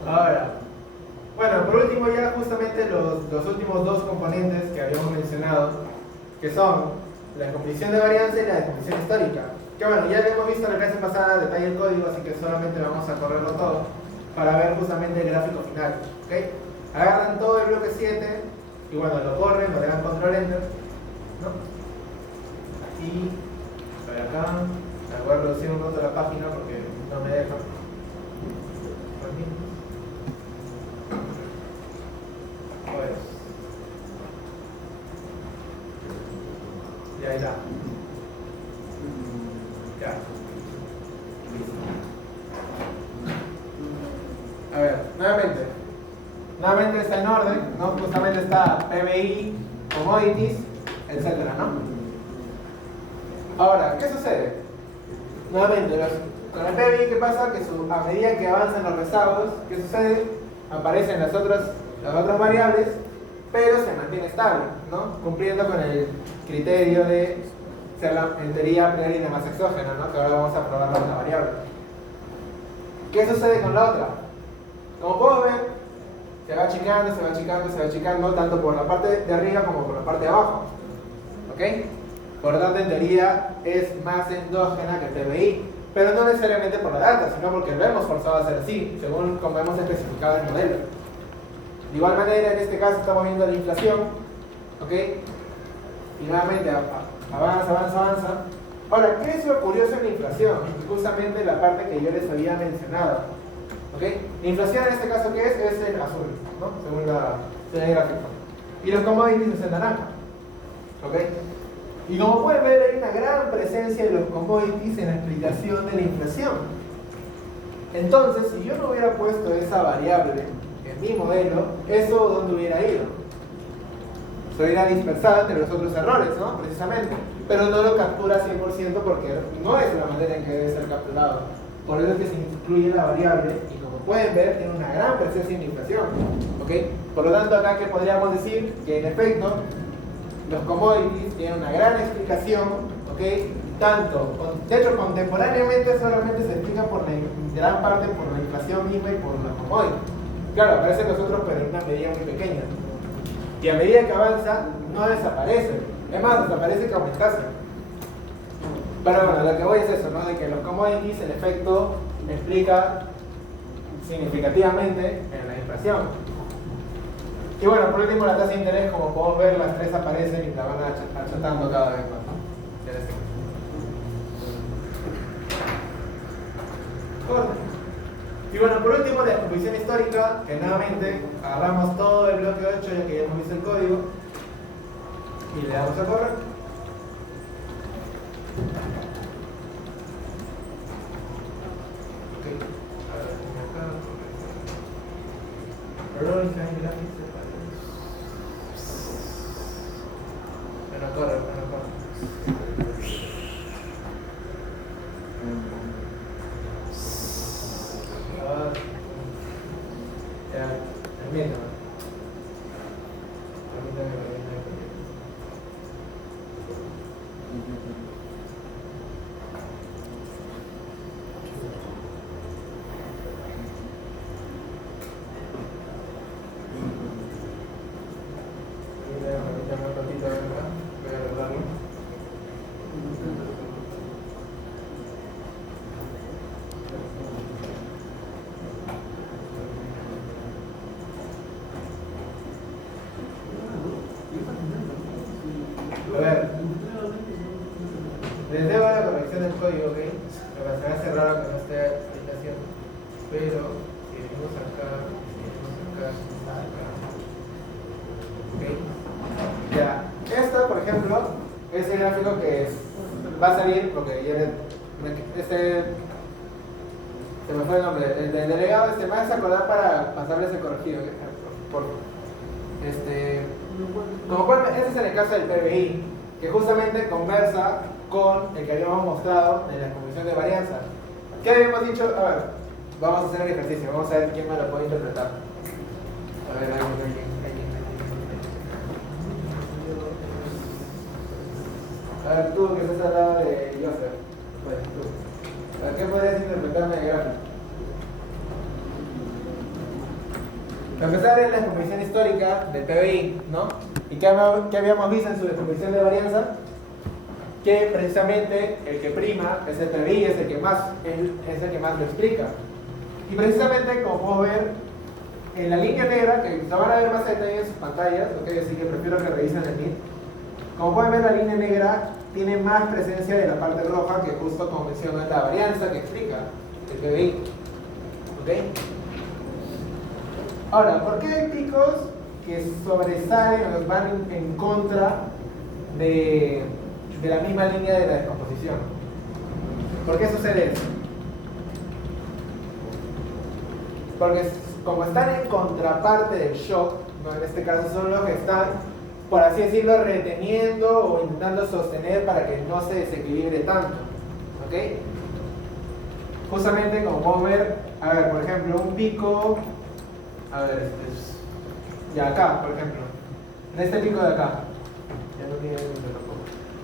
Ahora, bueno, por último ya justamente los últimos dos componentes que habíamos mencionado, que son la descomposición de varianza y la descomposición histórica. Que bueno, ya lo hemos visto en la clase pasada, detalle el código, así que solamente vamos a correrlo todo. para ver justamente el gráfico final. ¿Okay? Agarran todo el bloque 7 y cuando lo corren, lo dan control enter, ¿no? Aquí, para acá, voy a reducir un rato la página porque no me deja. Pues, y ahí está. Ya. A ver, nuevamente está en orden, ¿no? Justamente está PBI, commodities, etcétera, ¿no? Ahora, ¿qué sucede? Nuevamente, con el PBI, ¿qué pasa? Que a medida que avanzan los rezagos, ¿qué sucede? Aparecen las otras variables, pero se mantiene estable, ¿no? Cumpliendo con el criterio de ser la entería priori de masa exógena, ¿no? Que ahora vamos a probar la variable. ¿Qué sucede con la otra? Como puedo ver, se va achicando, tanto por la parte de arriba como por la parte de abajo. ¿Ok? Por lo tanto, en teoría es más endógena que el PBI, pero no necesariamente por la data, sino porque lo hemos forzado a ser así, según como hemos especificado el modelo. De igual manera, en este caso estamos viendo la inflación, ¿ok? Y nuevamente avanza. Ahora, ¿qué es lo curioso en la inflación? Justamente la parte que yo les había mencionado. ¿Ok? La inflación en este caso, ¿qué es? Es el azul, ¿no? Según el gráfico. Y los commodities es el naranja. ¿Ok? Y como pueden ver, hay una gran presencia de los commodities en la explicación de la inflación. Entonces, si yo no hubiera puesto esa variable en mi modelo, ¿eso dónde hubiera ido? Se hubiera dispersado entre los otros errores, ¿no? Precisamente. Pero no lo captura 100% porque no es la manera en que debe ser capturado. Por eso es que se incluye la variable y como pueden ver, tiene una gran presencia en inflación. ¿Ok? Por lo tanto, acá que podríamos decir que en efecto los commodities tienen una gran explicación, ¿ok? De hecho, contemporáneamente solamente se explica por gran parte por la inflación misma y por los commodities. Claro, aparecen los otros, pero en una medida muy pequeña. Y a medida que avanza, no desaparece. Es más, desaparece que aumentase. Pero bueno, lo que voy es eso, ¿no? De que los commodities, en efecto, explica significativamente en la inflación. Y bueno, por último, la tasa de interés, como podemos ver, las tres aparecen y la van achatando cada vez más, ¿no? Y bueno, por último, la descomposición histórica, que nuevamente agarramos todo el bloque 8, ya que ya hemos visto el código, y le damos a correr. A ver, les debo la corrección del código, ¿ok? Pero se me hace raro que no esté aplicación. Pero si venimos acá, ¿ok? Ya, esta, por ejemplo, es el gráfico que va a salir, porque ya se me fue el nombre, el del delegado, me vas a acordar para pasarles el corregido, ¿ok? Como pueden ver, este es en el caso del PBI, que justamente conversa con el que habíamos mostrado en la convención de varianza. ¿Qué habíamos dicho? A ver, vamos a hacer el ejercicio, vamos a ver quién me lo puede interpretar. A ver, a ver, tú que estás al lado de Joseph, pues tú. A ver, ¿qué podrías interpretarme de gráfico? Para empezar es la descomposición histórica del PBI, ¿no? ¿Y qué habíamos visto en su descomposición de varianza? Que precisamente el que prima es el PBI, es el que más lo explica. Y precisamente, como puedo ver, en la línea negra, que lo van a ver más detalle en sus pantallas, ¿okay? Así que prefiero que revisen el link. Como pueden ver, la línea negra tiene más presencia de la parte roja, que justo como menciono es la varianza que explica el PBI. ¿Okay? Ahora, ¿por qué hay picos que sobresalen o van en contra de la misma línea de la descomposición? ¿Por qué sucede eso? Porque como están en contraparte del shock, ¿no? En este caso son los que están, por así decirlo, reteniendo o intentando sostener para que no se desequilibre tanto. ¿Ok? Justamente como podemos ver, a ver, por ejemplo, un pico, a ver, ya acá, por ejemplo, en este pico de acá, ya no tiene tampoco.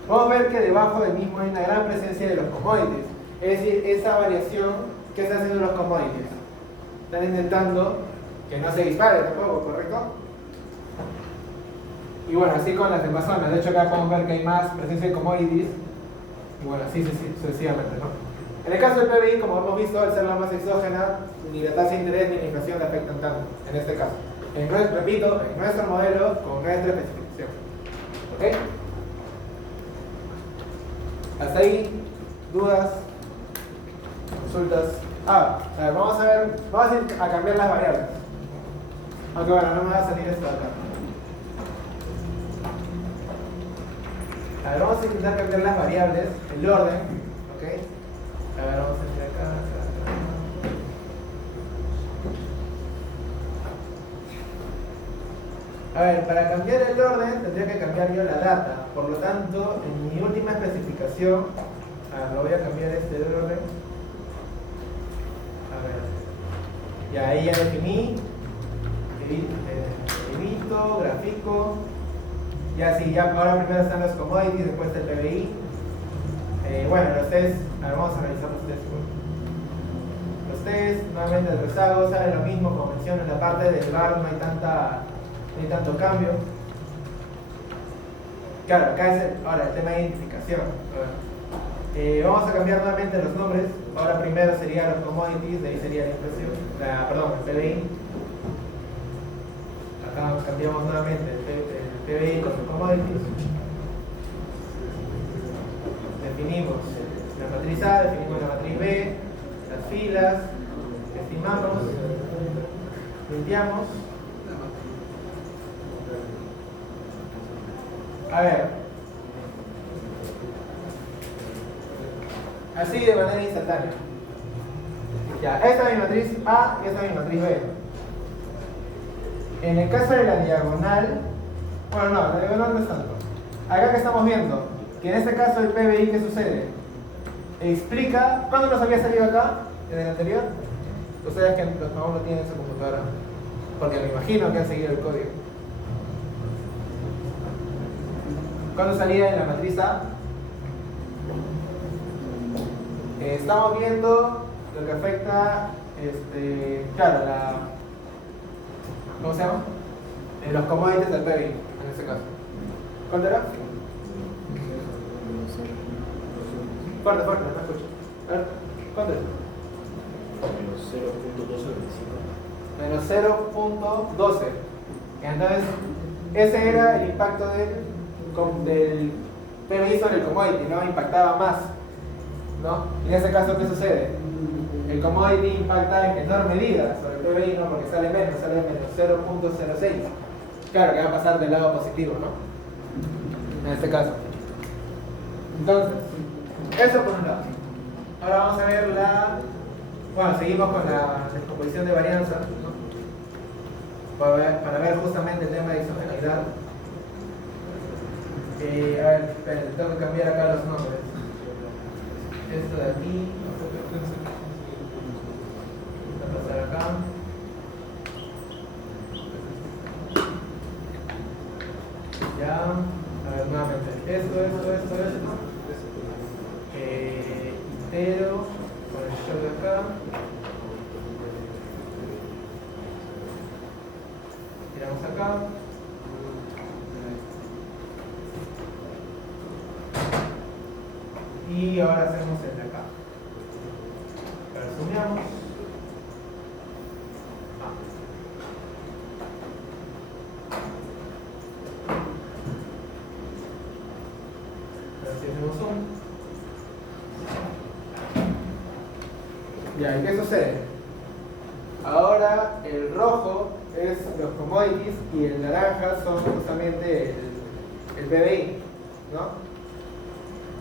Vamos a ver que debajo del mismo hay una gran presencia de los commodities, es decir, esa variación que están haciendo los commodities. Están intentando que no se dispare tampoco, ¿correcto? Y bueno, así con las demás zonas. De hecho, acá podemos ver que hay más presencia de commodities. Y bueno, así sucesivamente, ¿no? En el caso del PBI, como hemos visto, al ser la más exógena, ni la tasa de interés ni la inflación le afectan tanto, en este caso. Repito, en nuestro modelo, con nuestra especificación. ¿Ok? Hasta ahí, dudas, consultas. A ver, vamos a ir a cambiar las variables. Aunque bueno, no me va a salir esto de acá. A ver, vamos a intentar cambiar las variables, el orden, ¿ok? A ver, vamos a ir acá. A ver, para cambiar el orden tendría que cambiar yo la data. Por lo tanto, en mi última especificación, lo voy a cambiar de orden. A ver, y ahí ya definí, edito, grafico, ya sí, ya ahora primero están los commodities, después el PBI. Bueno, los test, a ver, vamos a revisar los test. Los test, nuevamente el rezago, sale lo mismo, como menciono, en la parte del bar no hay tanto cambio. Claro, acá es ahora el tema de identificación. Vamos a cambiar nuevamente los nombres. Ahora primero serían los commodities, de ahí sería la inflación, el PBI. Acá cambiamos nuevamente el PBI con los commodities. Definimos la matriz A, definimos la matriz B, las filas, estimamos, limpiamos. A ver. Así de manera instantánea. Ya, esta es mi matriz A y esta es mi matriz B. En el caso de la diagonal, bueno, no, la diagonal no es tanto. Acá que estamos viendo, que en este caso el PBI, ¿qué sucede? Explica, ¿cuándo nos había salido acá? En el anterior. Ustedes que aún no tienen su computadora, porque me imagino que han seguido el código. ¿Cuándo salía en la matriz A? Estamos viendo lo que afecta, claro, ¿cómo se llama? Los commodities del PBI, en este caso. ¿Cuánto era? Fuerte, no escucho. A ver, ¿cuánto es? Menos 0.12. Entonces, ese era el impacto del PBI sobre el commodity, ¿no? Impactaba más, ¿no? En ese caso, ¿qué sucede? El commodity impacta en menor medida sobre el PBI, ¿no? Porque sale menos 0.06. Claro que va a pasar del lado positivo, ¿no? En este caso. Entonces, eso por un lado. Ahora vamos a ver bueno, seguimos con la descomposición de varianza, ¿no? Para ver justamente el tema de isogeneidad. A ver, esperen, tengo que cambiar acá los nombres. Esto de aquí. Voy a pasar acá. Ya. A ver, nuevamente. Esto. Entero. Con el show de acá. Tiramos acá. Y ahora hacemos el de acá. Resumamos. Ya, ¿y qué sucede? Ahora el rojo es los commodities y el naranja son justamente el PBI, ¿no?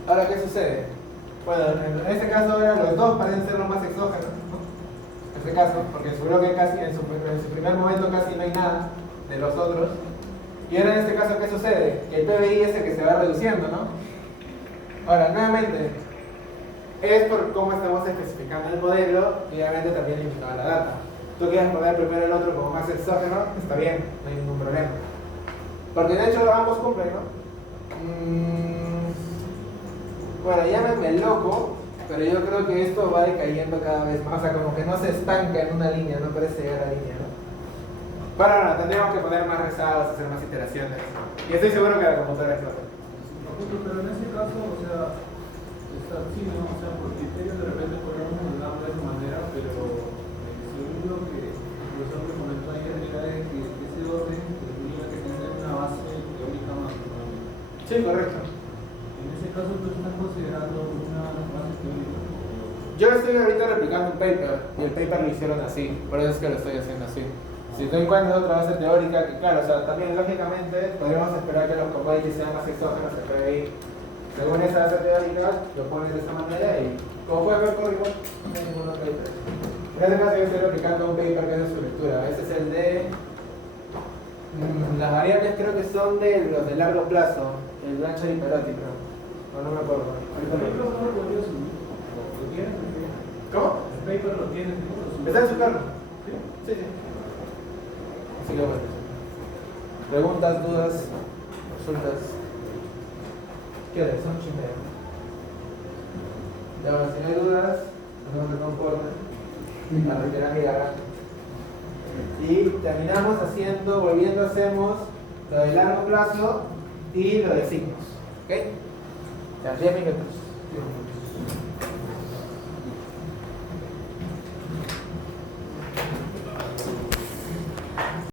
Ahora, ¿qué sucede? Bueno, en este caso ahora los dos parecen ser los más exógenos, ¿no? En este caso, porque seguro que casi en su primer momento casi no hay nada de los otros. Y ahora en este caso, ¿qué sucede? Que el PBI es el que se va reduciendo, ¿no? Ahora, nuevamente, es por cómo estamos especificando el modelo y obviamente también limitado la data. Tú quieres poner primero el otro como más exógeno, está bien, no hay ningún problema. Porque de hecho ambos cumplen, ¿no? Bueno, llámenme loco, pero yo creo que esto va decayendo cada vez más. O sea, como que no se estanca en una línea, no parece llegar a la línea, ¿no? Bueno, no, tendríamos que poner más rezados, hacer más iteraciones. Y estoy seguro que la computadora explota. Pero en ese caso, o sea, está así, ¿no? O sea, por criterio de repente podemos ordenarlo de esa manera, pero según lo que el profesor me comentó ayer era de que ese orden tendría que tener una base teórica más económica. Sí, correcto. En ese caso, tú estás considerando una base teórica. Yo estoy ahorita replicando un paper, y el paper lo hicieron así, por eso es que lo estoy haciendo así. Si tú encuentras otra base teórica, que claro, o sea, también lógicamente podríamos esperar que los commodities sean más exógenos al PBI. Según esa base teórica, lo pones de esta manera y como puedes ver por igual, no hay ningún otro paper. En este caso yo estoy replicando un paper que es de su lectura. Ese es el de... las variables creo que son de los de largo plazo, el Blanchard y Perotti, creo. No me acuerdo. El paper no lo podría subir. ¿Lo tienes? ¿Cómo? El paper lo tienes, ¿no? ¿Está en su carro? Sí, sí. Así que bueno. Preguntas, dudas, consultas. ¿Qué hora es? Son 8:30. Ya, bueno, si no hay dudas, nos vemos en conforme. La reiteran y agarran. Y terminamos haciendo, volviendo hacemos lo de largo plazo y lo de signos. ¿Ok? O sea, 10 minutos. 10 minutos.